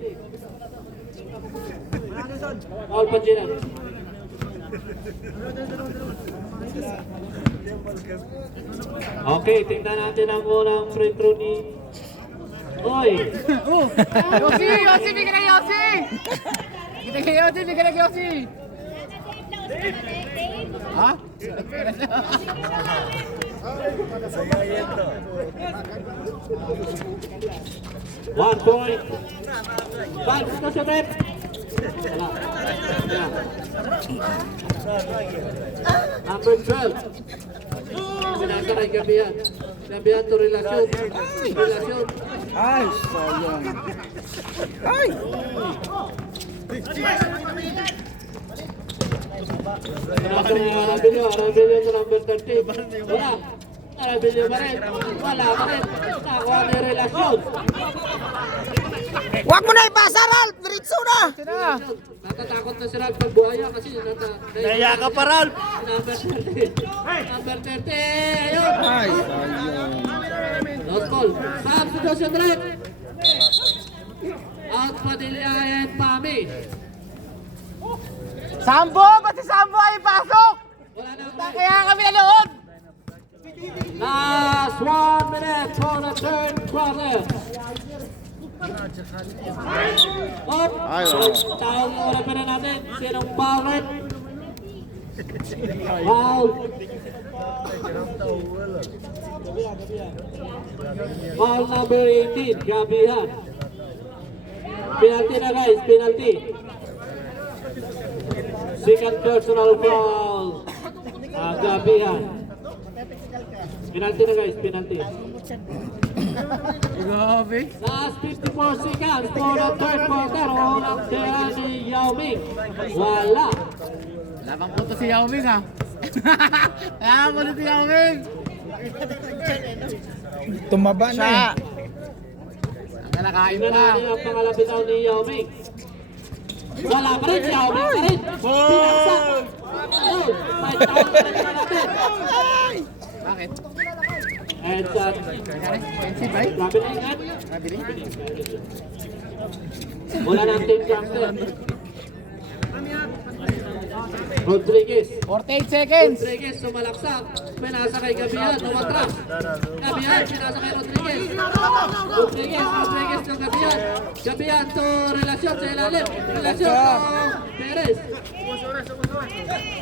All Padilla. Okay, tingnan natin ang unang free throw ni Oy! Yossi! Bigyan na Yossi! Bigyan na Yossi! Ha? 1 point. 5 station rep. Wala. Ayan. Number 12. Pinasa kay Gabian. Gabian to relasyon. Ay, sayang. Ay! Pinasa kay Arabelio to number 13. Wala. Arabilio pa rin. Wala pa rin. Nakuha na yung relasyon. Huwag mo na ipasa, Ralph! Diretso na! Natatakot na si Ralph pagbuhaya kasi Naya ka pa, Ralph! number 30. Number 30. Ayun. Ay, Lost ball. Substitution right. Out Padilla and Pami. Sambo! Pati Sambo ay pasok! Wala na Kaya kami nanood! Last 1 minute for the third quarter. Up. Tawag mo na pala natin. Sinong foul rin? Foul. Foul number 18. Gabihan. Penalty na guys. Penalty. Second personal foul. Gabihan. Penalty na guys. Penalty. Grabe. Last 54 seconds for the third quarter. Walang tira ni Yao Ming. Wala. Wala pang punto si Yao Ming ha. Wala pang punto si Yao Ming. tumaba na eh. Ang nakain Tingnan pa. natin ang pangalang bitaw ni Yao Ming. Wala pa rin. Yao Ming pa rin. Pinaksak. Ayun. May tawag na rin natin. Bakit? And sa Expensive ba? grabe na ingat. Nabili? Wala na ang team captain. Rodriguez. 48 seconds. Rodriguez sumalaksak. Pinasa kay Gabihan. Tumatras. Gabihan. Pinasa kay Rodriguez. Rodriguez ng Gabihan. Gabihan to relasyon sa ilalim. Relasyon to Perez.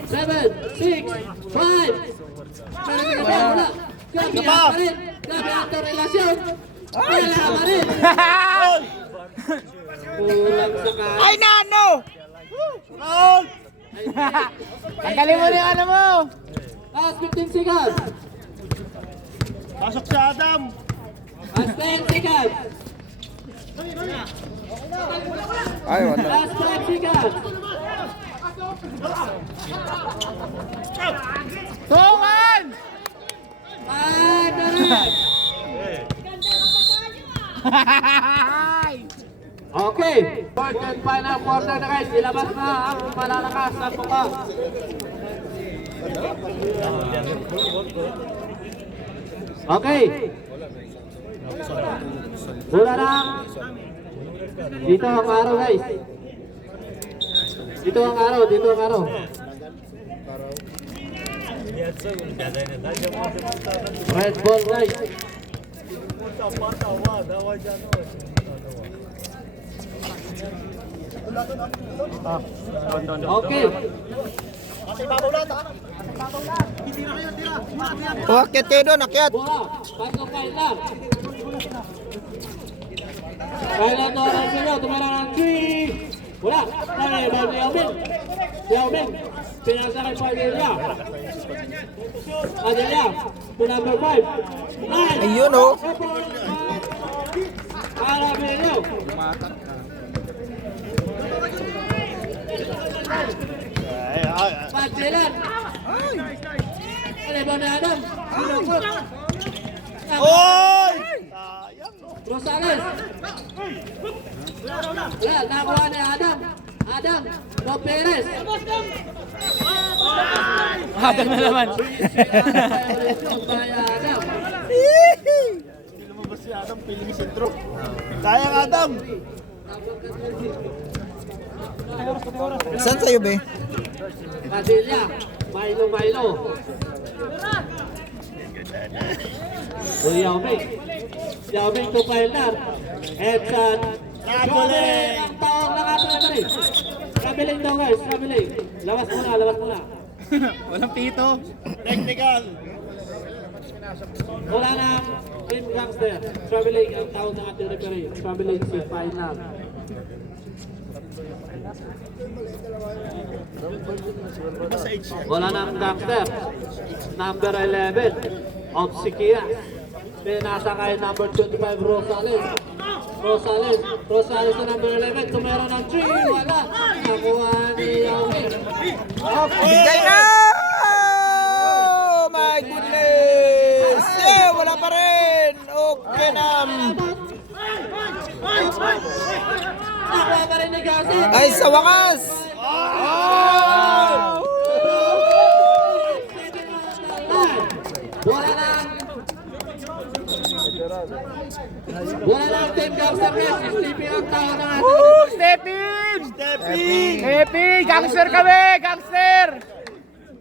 7, 6, 5. Wala. Gabihan pa rin. Gabihan to relasyon. Wala pa rin. Kulang sa kaya. Ay, nano! Tanggalin mo na yung ano mo. Last 15 seconds. Pasok si Adam! Last 10 seconds. Ay, wala. Last 5 seconds. Tungan! 5 minutes. Okay. Fourth and final quarter na guys. Ilabas na ang malalakas na buka. Okay. Mula lang. Dito ang araw guys. Dito ang araw. Dito ang araw. Red ball right. Okay. Oh, akyat kayo doon, akyat. Bola. Pasok Kailan. Kailan to orang sila. Tumara ng 3. Wala. Tari. Ball ni Yao Ming. Yao Ming. Pinasa kay Padilla. Padilla. To number 5. 9. Ayun oh. Arabilio. Padilla. Ano ba na Adam? Sinukot. Oy! Rosales. Wala, nakuha ni Adam. Adam. No Perez. Adam na naman. Kaya Adam. Hindi lumabas si Adam, piling sentro. Sayang Adam! Saan sa'yo, be? Padilla. Milo. Yao Ming. Yao Ming to Pailnar. Edson. Traveling. Ang tawag ng ating naman. Traveling daw guys. Traveling. Lawas muna. Walang pito. Technical! Wala na team gangster. Traveling ang tawag ng ating referee. Traveling si Pailnar. Wala na ang gangster. Number 11 of Sikia. Pinasa kay number 25 Rosales. Rosales na number 11. Tumero ng 3. Wala. Nakuha ni Yao Ming. Bigay na! Oh my goodness! Nakuha pa rin ni Gassi. Ay, sa wakas! Wala na ang team gangster guys. Sleeping ang tao ng ating Woo! Stepin! Stepin! Gangster kami! Gangster!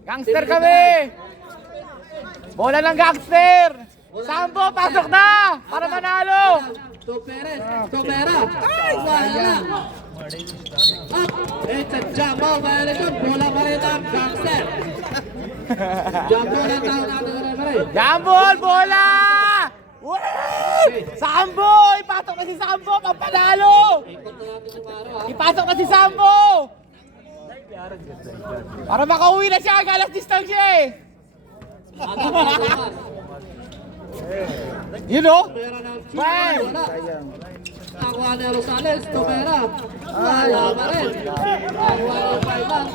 Gangster kami! Bola ng gangster! Sambo, pasok na! Para manalo! Perez, Topera. Wala. It's a jumbo violation. Bola pa rin ang gangster. Jumbo lang tao natin referee. Jambol! Bola! Wait! Sambo! Ipasok na si Sambo! Pampanalo! Ikot na natin si Maro ha. Ipasok na si Sambo! Para makauwi na siya! Galas distansya eh! Agad na lumas. You know? Topera ng Chico. Bang! Wala. Nakuha ni Rosales. Topera. Wala pa rin. Nakuha ni Bailan.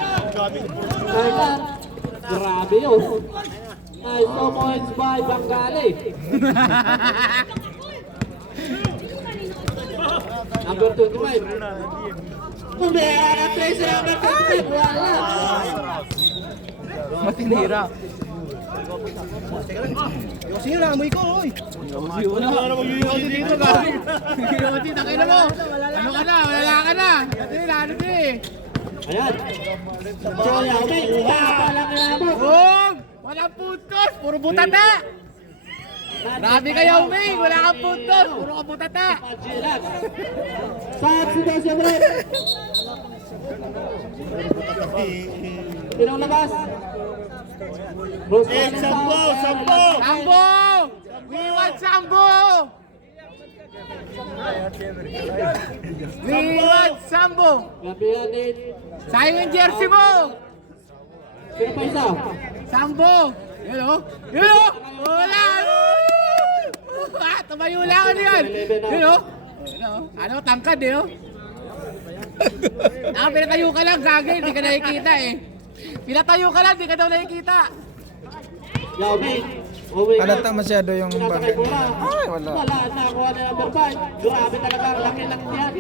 Bailan. Grabe yun. Nice 2 points by Bangali. Number 25. Tumera na 13 number 25. Wala. Matinira. Sige na, amoy ko, oy. Dito galing. Yosi, takina mo. Ano ka na? Wala ka na. Kasi ano din eh. Ayan. So, Yao Ming. Papalang nabot. Huwag! Walang puntos! Puro butata! Grabe kayo, Ming! Wala kang puntos! Puro ka butata! Pajilat. Sa situation rin. Pinong labas. Sambo! Sambo! We want Sambo! We want Sambo! Gabihan din. Sayang yung jersey mo! Sino pa isa? Sambo! Yun o! Yun o! Wala! Tumayo lang ano yan! Yun o! Ano, tangkad eh o! Pinatayo ka lang, gagay, hindi ka nakikita eh! Pinatayo ka lang, hindi ka daw nakikita! Yao Ming. Uwi na. Halata masyado yung Sinasakay bola. Ay, wala. Wala. Nakuha na number 5. Grabe talaga. Ang laki lang yan.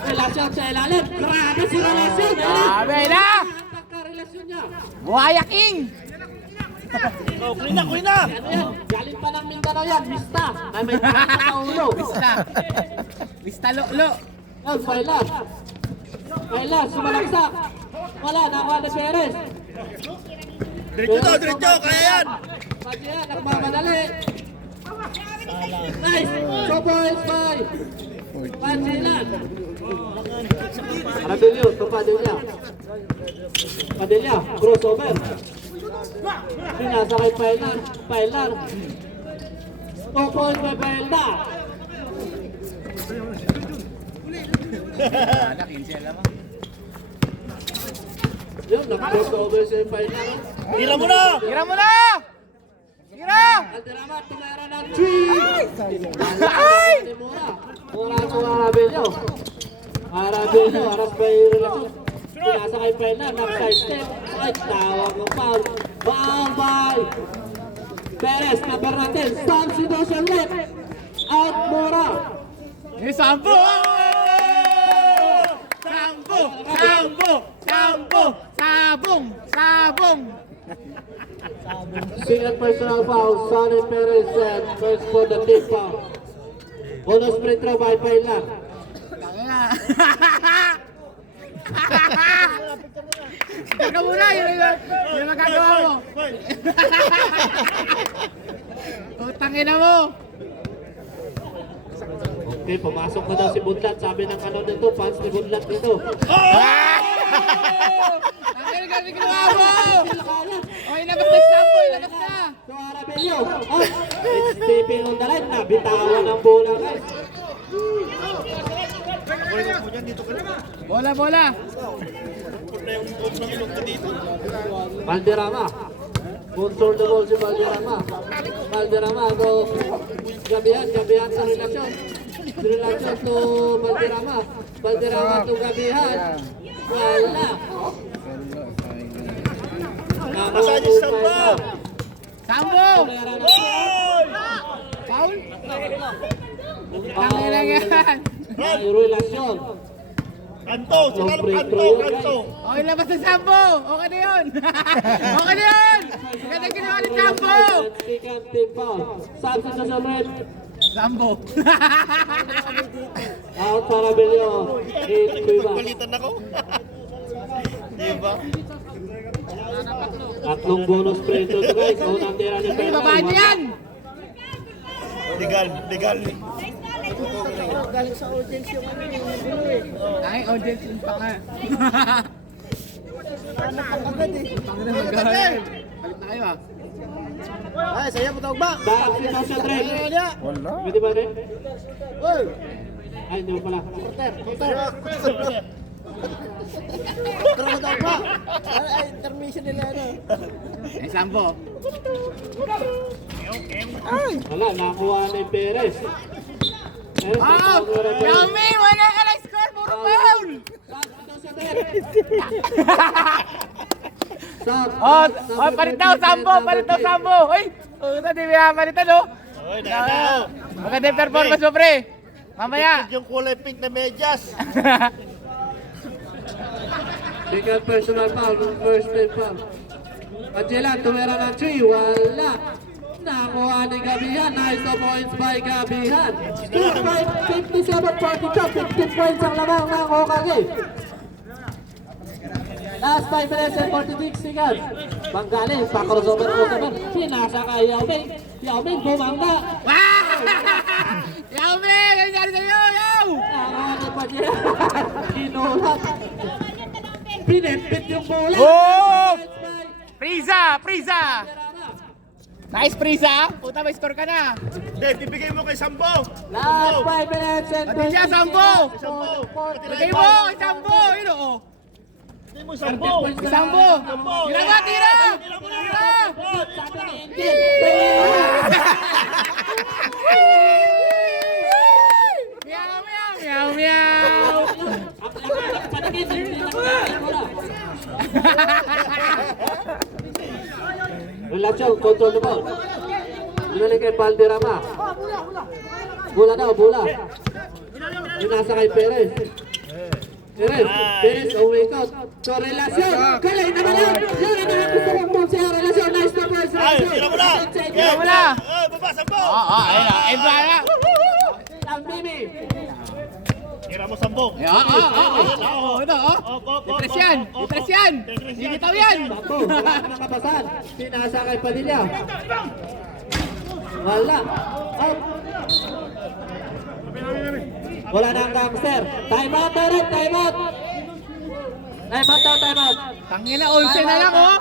Relasyon sa ilalim. Grabe si relasyon. Grabe na! Pagka-relasyon niya. Buhaya King! Oh, kunin na! Ano yan? Galing pa ng Mindanao yan. Mista. Ay may takot sa ulo. Bista! Bista lo-lo! Yan, Failan. Failan, sumalagsak. Wala, nakuha na Perez. Diretso, kaya yan! Pati yan, nagmamadali. Nice. 2 points by Pajilan. Padilla, to Padilla. Padilla, crossover. Pinasa kay Pailan. Pailan. 2 points by Pailda. Anak, 15 alam mo. Yun, nag-crossover si Pailan. Tira mo na! Tira mo na! Tira! Alderama, tumera ng 3. Ay! Mura sa Arabelio. Arabelio, aras pa yung relasyon. Pinasa kay Pailan, nag-side step. Ay, tawag ng foul. Foul by Perez, number natin. Some situation left. Out Mora. Eh, Sambo! Sambo! Sambo! Sambo! Sabong! Sabong! Single personal foul, Sonny Perez and first for the team foul. Bonus free throw by Pailan. Tangina! Teka muna, yun magagawa mo. Tangina mo. Okay, pumasok na daw si Budlat. Sabi ng ano dito, fans ni Budlat dito. Tangina, kasi ginawa mo. O, ilabas na si Sambo, ilabas na. So, Arabelio. Oh, it's tipping on the line. Nabitawan ang bola, guys. Bola, bola. Valderrama. Sponsor the ball si Valderrama. Valderrama go. Gabihan sa relasyon. Relasyon to Valderrama. Valderrama to Gabihan. Wala. Masaya si Sambo! Sambo! foul? Tangin lang yan. May relasyon. Kanto, sila kanto, kanto. Okay, labas na Sambo. Okay na yun. Okay na yun. Ganda ginawa ni Sambo. Second team foul. Substitution red. Sambo. Out para Belio. 8 Cuba. Kulitan ako. Diba? Tatlong bonus free throw to guys. Unang tira ni Sige, babaan niyo yan. Legal, legal. Ay, audience yung pa nga. Balik na kayo ah. Ay, saya mo tawag ba? Substitution red. Wala. Pwede ba rin? Oy! Ay, hindi mo pala. Tara mo tawag ba? Ay, intermission nila ano. Eh, Sambo. Wala, nakuha ni Perez. Perez, Out! Yami! Wala ka lang score! Puro foul! Oh, palit daw, Sambo! Palit daw, Sambo! Uy! Ito, di ba palitan, no? Oy, dahil. Maganda yung performance mo, pre! Mamaya! Yung kulay pink na medyas. Second personal foul, first team foul. Angela, tumira ng 3, wala. Nakuha ni Gabihan, nice the points by Gabihan. Score by 57-42, 15 points ang lamang ng Hokage. Last 5 minutes and 46 seconds. Banggaling, pa-crossover ko naman. Pinasa kay Yao Ming. Yao Ming bumangga. Wow! Yaw, pre! Ganyan sa'yo, yaw! Nakuha ni Pajera. Kinulat. Pinipit yung bola. Oh! Prisa! Prisa! Nice, Prisa! Puta, may score ka na! Hindi, bibigay mo kay Sambo. Last 5 minutes and Pati siya, Sambo! Sambo. Lagay mo! Sambo! Yun, oo! Hindi mo Sambo. Sambo! Tira ba? Tira! Tira! Meow, meow, meow, meow! Relasyon, control the ball. Binalik kay Valderrama. Bola daw, bola. Binasa kay Perez. Perez, umikot. So, relasyon. Galing naman yan. Yan ang gusto kong move siya. Relasyon, nice na first. Ay, tira mo na. Tira mo na. Baba, Sambo. Oo, ayun na. Ayun ba na? Ang Mimi. Tira mo, Sambo. Oo, ito, oh. Itres yan. Itres yan. Bibitaw yan. Sampo, wala ka nakapasan. Pinasa kay Padilla. Wala. Out. Wala na ang gangster. Time out, Derek. Time out. Time out daw, time out. Tangina, 11 na lang, oh.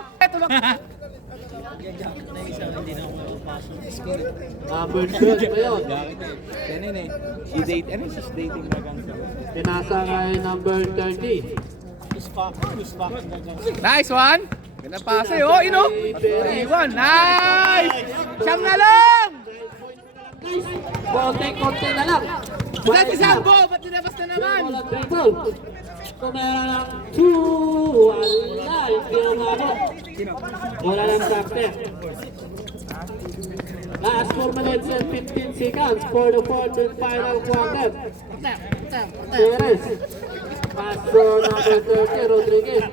Number 12 pa yun. Pinasa kay number 30. Nice one. Ganda pasa, oh. Ino. 3-1. Nice. Siyam na lang. Nice. Konti na lang. Isa si Sambo. Ba't nilabas na naman? Walang dribble. Kung meron ng 2, wala. Hindi umabot. Wala lang gangster. Last 4 minutes and 15 seconds for the fourth and final quarter. Perez. Pass for number 30, Rodriguez.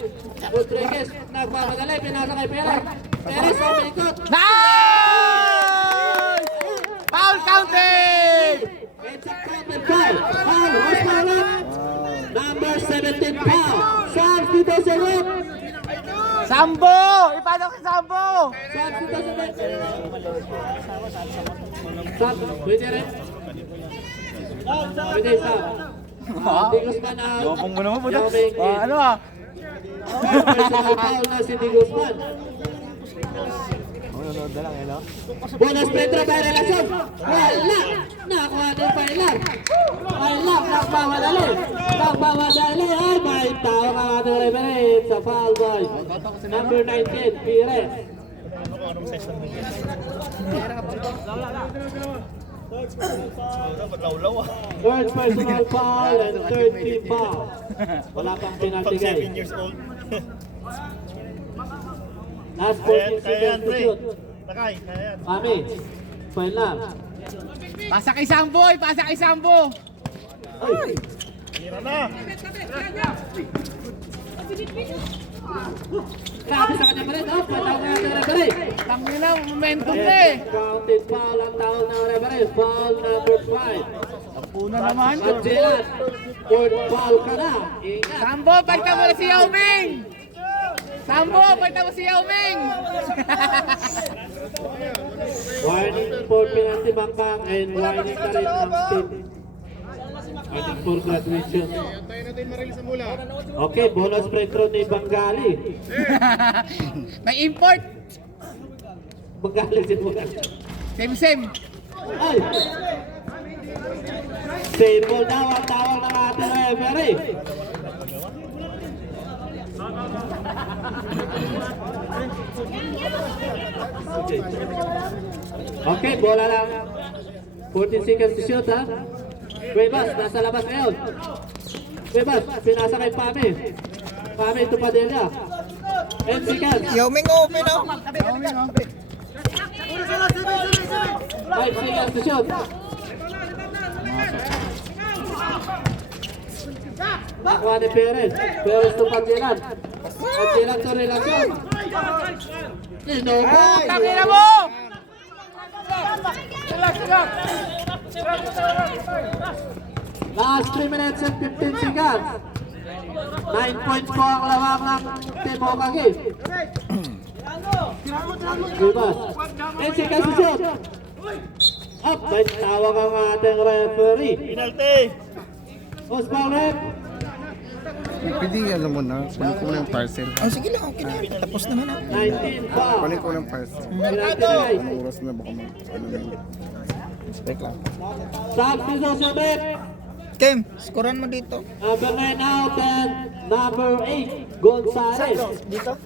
Rodriguez, nagmamadali, pinasa kay Perez. Perez, umikot. Nice! Foul counted! It's a counted foul. Foul, who's fouling? Number 17 foul. Sharks dito sa red. Sambo! Ipasok si Sambo! Sharks dito sa red. Sharks, pwede rin. Pwede, Sharks. Di Guzman out. Lopong mo naman po. Yao Ming in. Ano ah? Personal foul na si Di Guzman. Bonus Pedro by relasyon. Wala. Nakuha ng Pailar. Pailar, nagmamadali. Nagmamadali. Ay, may tao ka ating referee. It's a foul boy. Number 19, Perez. Anong size ng medyas? Matlaw-law ah. Third personal foul and third team foul. Wala pang penalty Pag 7 guys. years old. Last Kaya 14 yan, seconds to pre. shoot. Takay, kaya yan. Mami, Pailar. Pasa kay Samboy, pasa kay Sambo. Ay, Tira na. grabe sa kanya pa rin. Oh, patawag na ng referee. Tangin na, momentum na eh. Counted foul ang tawag ng referee. Foul number 5. Puna naman. Manjilan, fourth foul ka na. Ingat. Sambo, pagta mo na si Yao Ming. Sambo, pagta mo si Yao Ming. Warning for penalty Bangkang and warning ka rin ng state. Warning for graduation. Okay, bonus free throw ni Bangali. May import. Bangali si Muna. Same. Ay! Sable daw ang tawag ng ating referee. Okay, bola lang. 14 seconds to shoot, ha? Cuevas, nasa labas ngayon. Cuevas, pinasa kay Pame. Pame, ito pa din niya. 10 seconds. Yao Ming open oh. 5 seconds to shoot. Nakuha ni Perez. Perez to Pagdilan. Pagdilan to relasyon. Inobo. Tangin na mo. Last 3 minutes and 15 seconds. 9 points po ang lawak ng Team Hokage. Ribas. 10 seconds to shoot. Up. May tawag ang ating referee. Penalty. Oscar Rep. Pwede alam mo na, kunin ko na yung parcel. Oh, sige lang, okay na. Tapos naman ah. 19 foul. Kunin ko ng parcel. Penalty. Ang oras na baka mag... Ano na yun. Wait lang. Substitution Rep. Kim, scorean mo dito. Number 9 out and number 8, Gonzales. Dito?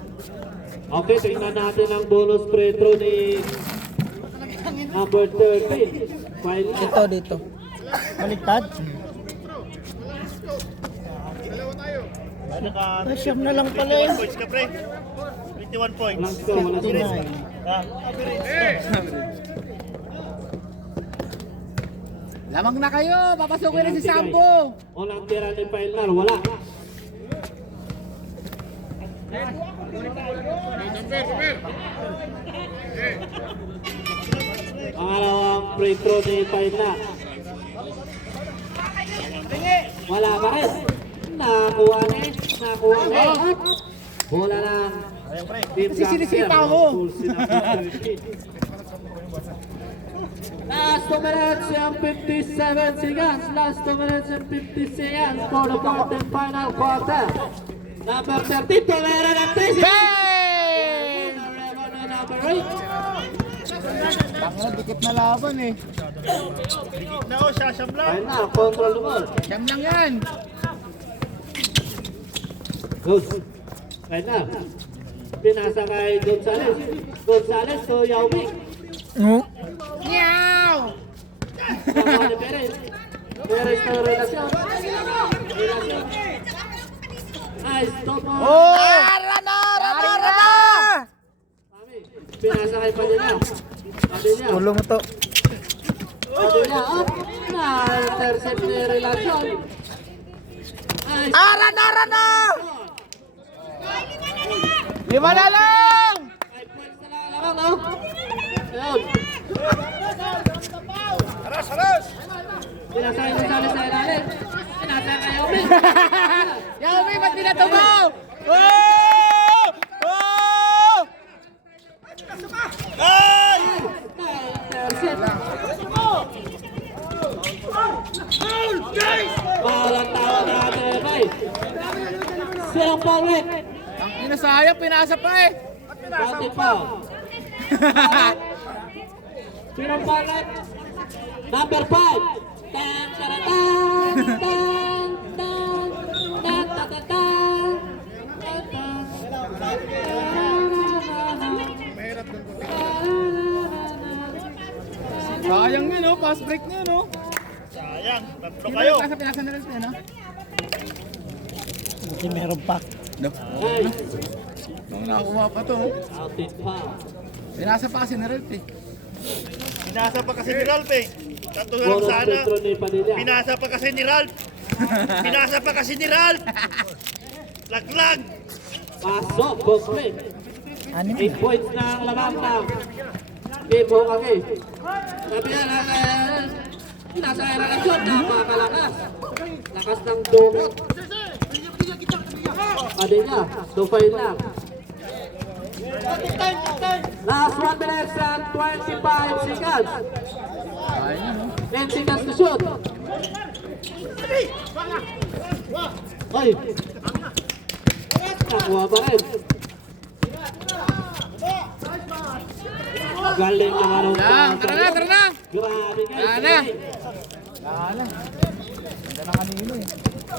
Okay, tingnan natin ang bonus free throw ni number 13. Fine na. Dito, dito. Baliktad. Ano ka? Ay, siyam na lang pala 21 eh. points ka, pre. 21 points. Walang score, walang score. 59. Ah, Lamang na kayo, papasukin na si Sambo. Unang tira ni Pailnar, wala. Pangalawang free throw ni Pailnar. Wala pa rin. Nakuha na eh. Nakuha na eh. Bola lang. Team Kasi sinisipa mo. Last 2 minutes and 57 seconds. Last 2 minutes and 50 seconds for the fourth and final quarter. Number 13, Tolera ng 3. Hey! Number 8. Tangina, dikit na laban eh. na o, siyam lang. Ayun na, control the ball. Siyam lang yan. Good. Ayun na. Pinasa kay Gonzales. Gonzales to Yao Ming. No? Meow! Nakuha ni Perez. Perez to relasyon. Relasyon. Nice, stop mo. Rana! Mami, pinasa kay Padilla. Padilla. Ulo mo to. Padilla, up. Na-intercept ni relasyon. Nice. Rana! Lima na lang! 5 points na lang alam, no? Ayun. Haras! Pinasa kay Gonzales sa ilalim. Pinasa kay Yao Ming. Yao Ming, ba't pinatugaw? Oh! Oh! Ay! Na-intercept. Walang tawag na ating repay. Silang pawit. Ang inasayang, pinasa pa eh. Counted foul. Silang pawit. Number 5. Tan, tan, tan, tan, tan, tan, tan, tan, tan. Sayang yun, no? Fast break niya, no? Sayang, tatlo Sino kayo. yung pinasa na rin siya, no? Kasi meron pa. Nice. Nung nakakuha pa to, oh. Counted foul. Pinasa pa kasi na rin, eh. Pinasa pa kasi ni Ralph eh. Tatlo na lang Bonus sana. sentro ni Padilla. Pinasa pa kasi ni Ralph. Pinasa pa kasi ni Ralph. Laglag. Pasok, boss man. 8 points na ang laman ng Team Hokage. Sabi yan, nasa relasyon, napakalakas. Lakas ng dukot. Padilla, 2-5 lang. Last 1 minute and 25 seconds. 10 seconds to shoot. Ay! Nakuha pa rin. Galing naman ang Lang, tara na, tara na. Grabe guys. Gana.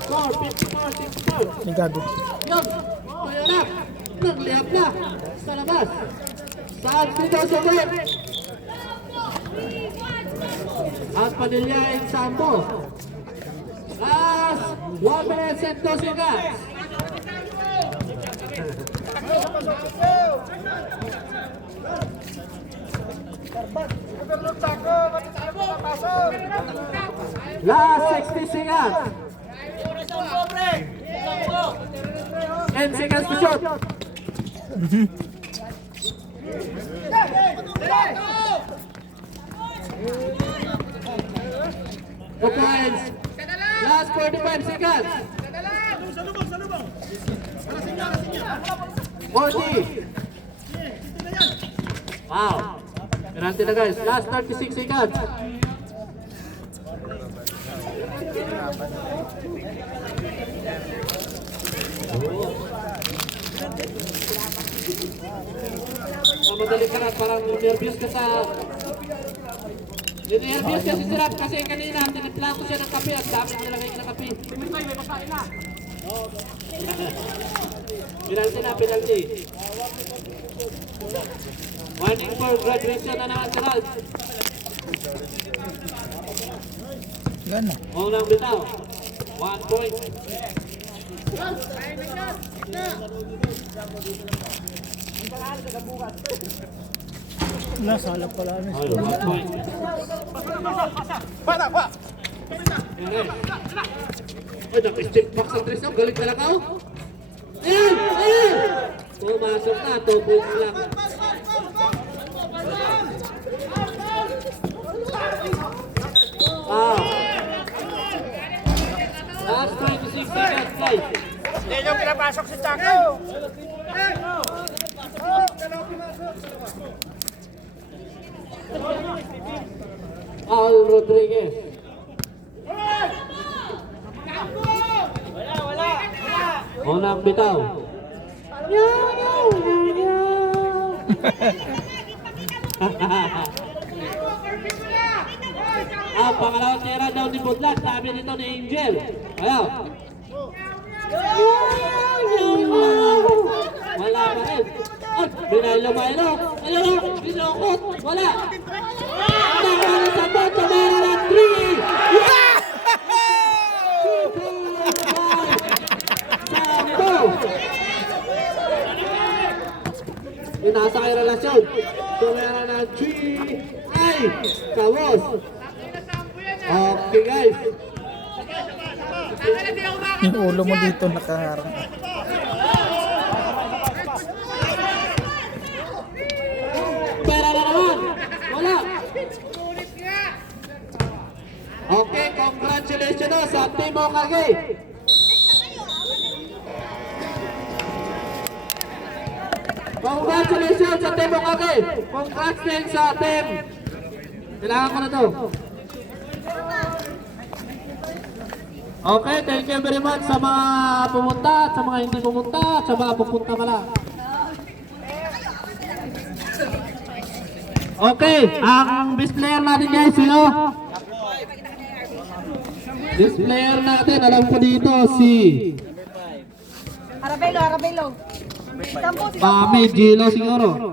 Score, 54-64. May gago. Yun, kaya na. Nagliyap na. Sa labas. Saan dito sa web? At Padilla and Sambo. Last 1 minute and 2 seconds. Last 60 seconds. 10 seconds to shoot. The points. Last 45 seconds. 40. Wow. Penalty na guys. Last 36 seconds. Madali ka na, parang nervous ka sa... Nervous kasi si Rap kasi kanina tinipla ko siya ng kape at dami nilagay ng kape. Penalty na, penalty. Warning for graduation na naman si Ralph. Gana. Unang bitaw. 1 point. Nasala pala. Ay, 1 point. Ay, naka-step back sa tres na. Galing talaga ako. Ayan! Ayan! Pumasok na. 2 points lang. Wow. Last 26 seconds, guys. Yan yung pinapasok si Chaco. Al Rodriguez. Unang bitaw. Ang pangalawang tira daw ni Budlat, sabi nito ni Angel. Ayaw. Wala pa rin. Ay, binalo. Ayun o, binukot. Wala. Nakala sa boto, meron ng 3. Nasa kay relasyon. Tumera ng 3. Ay! Kawos! Okay guys. Yung ulo mo dito nakaharang. Pera na naman. Wala. Okay, congratulations sa Team Hokage. Congratulations sa Team Hokage. Congrats din sa team. Kailangan ko na to. Okay, thank you very much sa mga pumunta, sa mga hindi pumunta, sa mga pupunta pala. Okay, ang best player natin guys, sino? Best player natin, alam ko dito, si Arabelo. Pame Gilo siguro.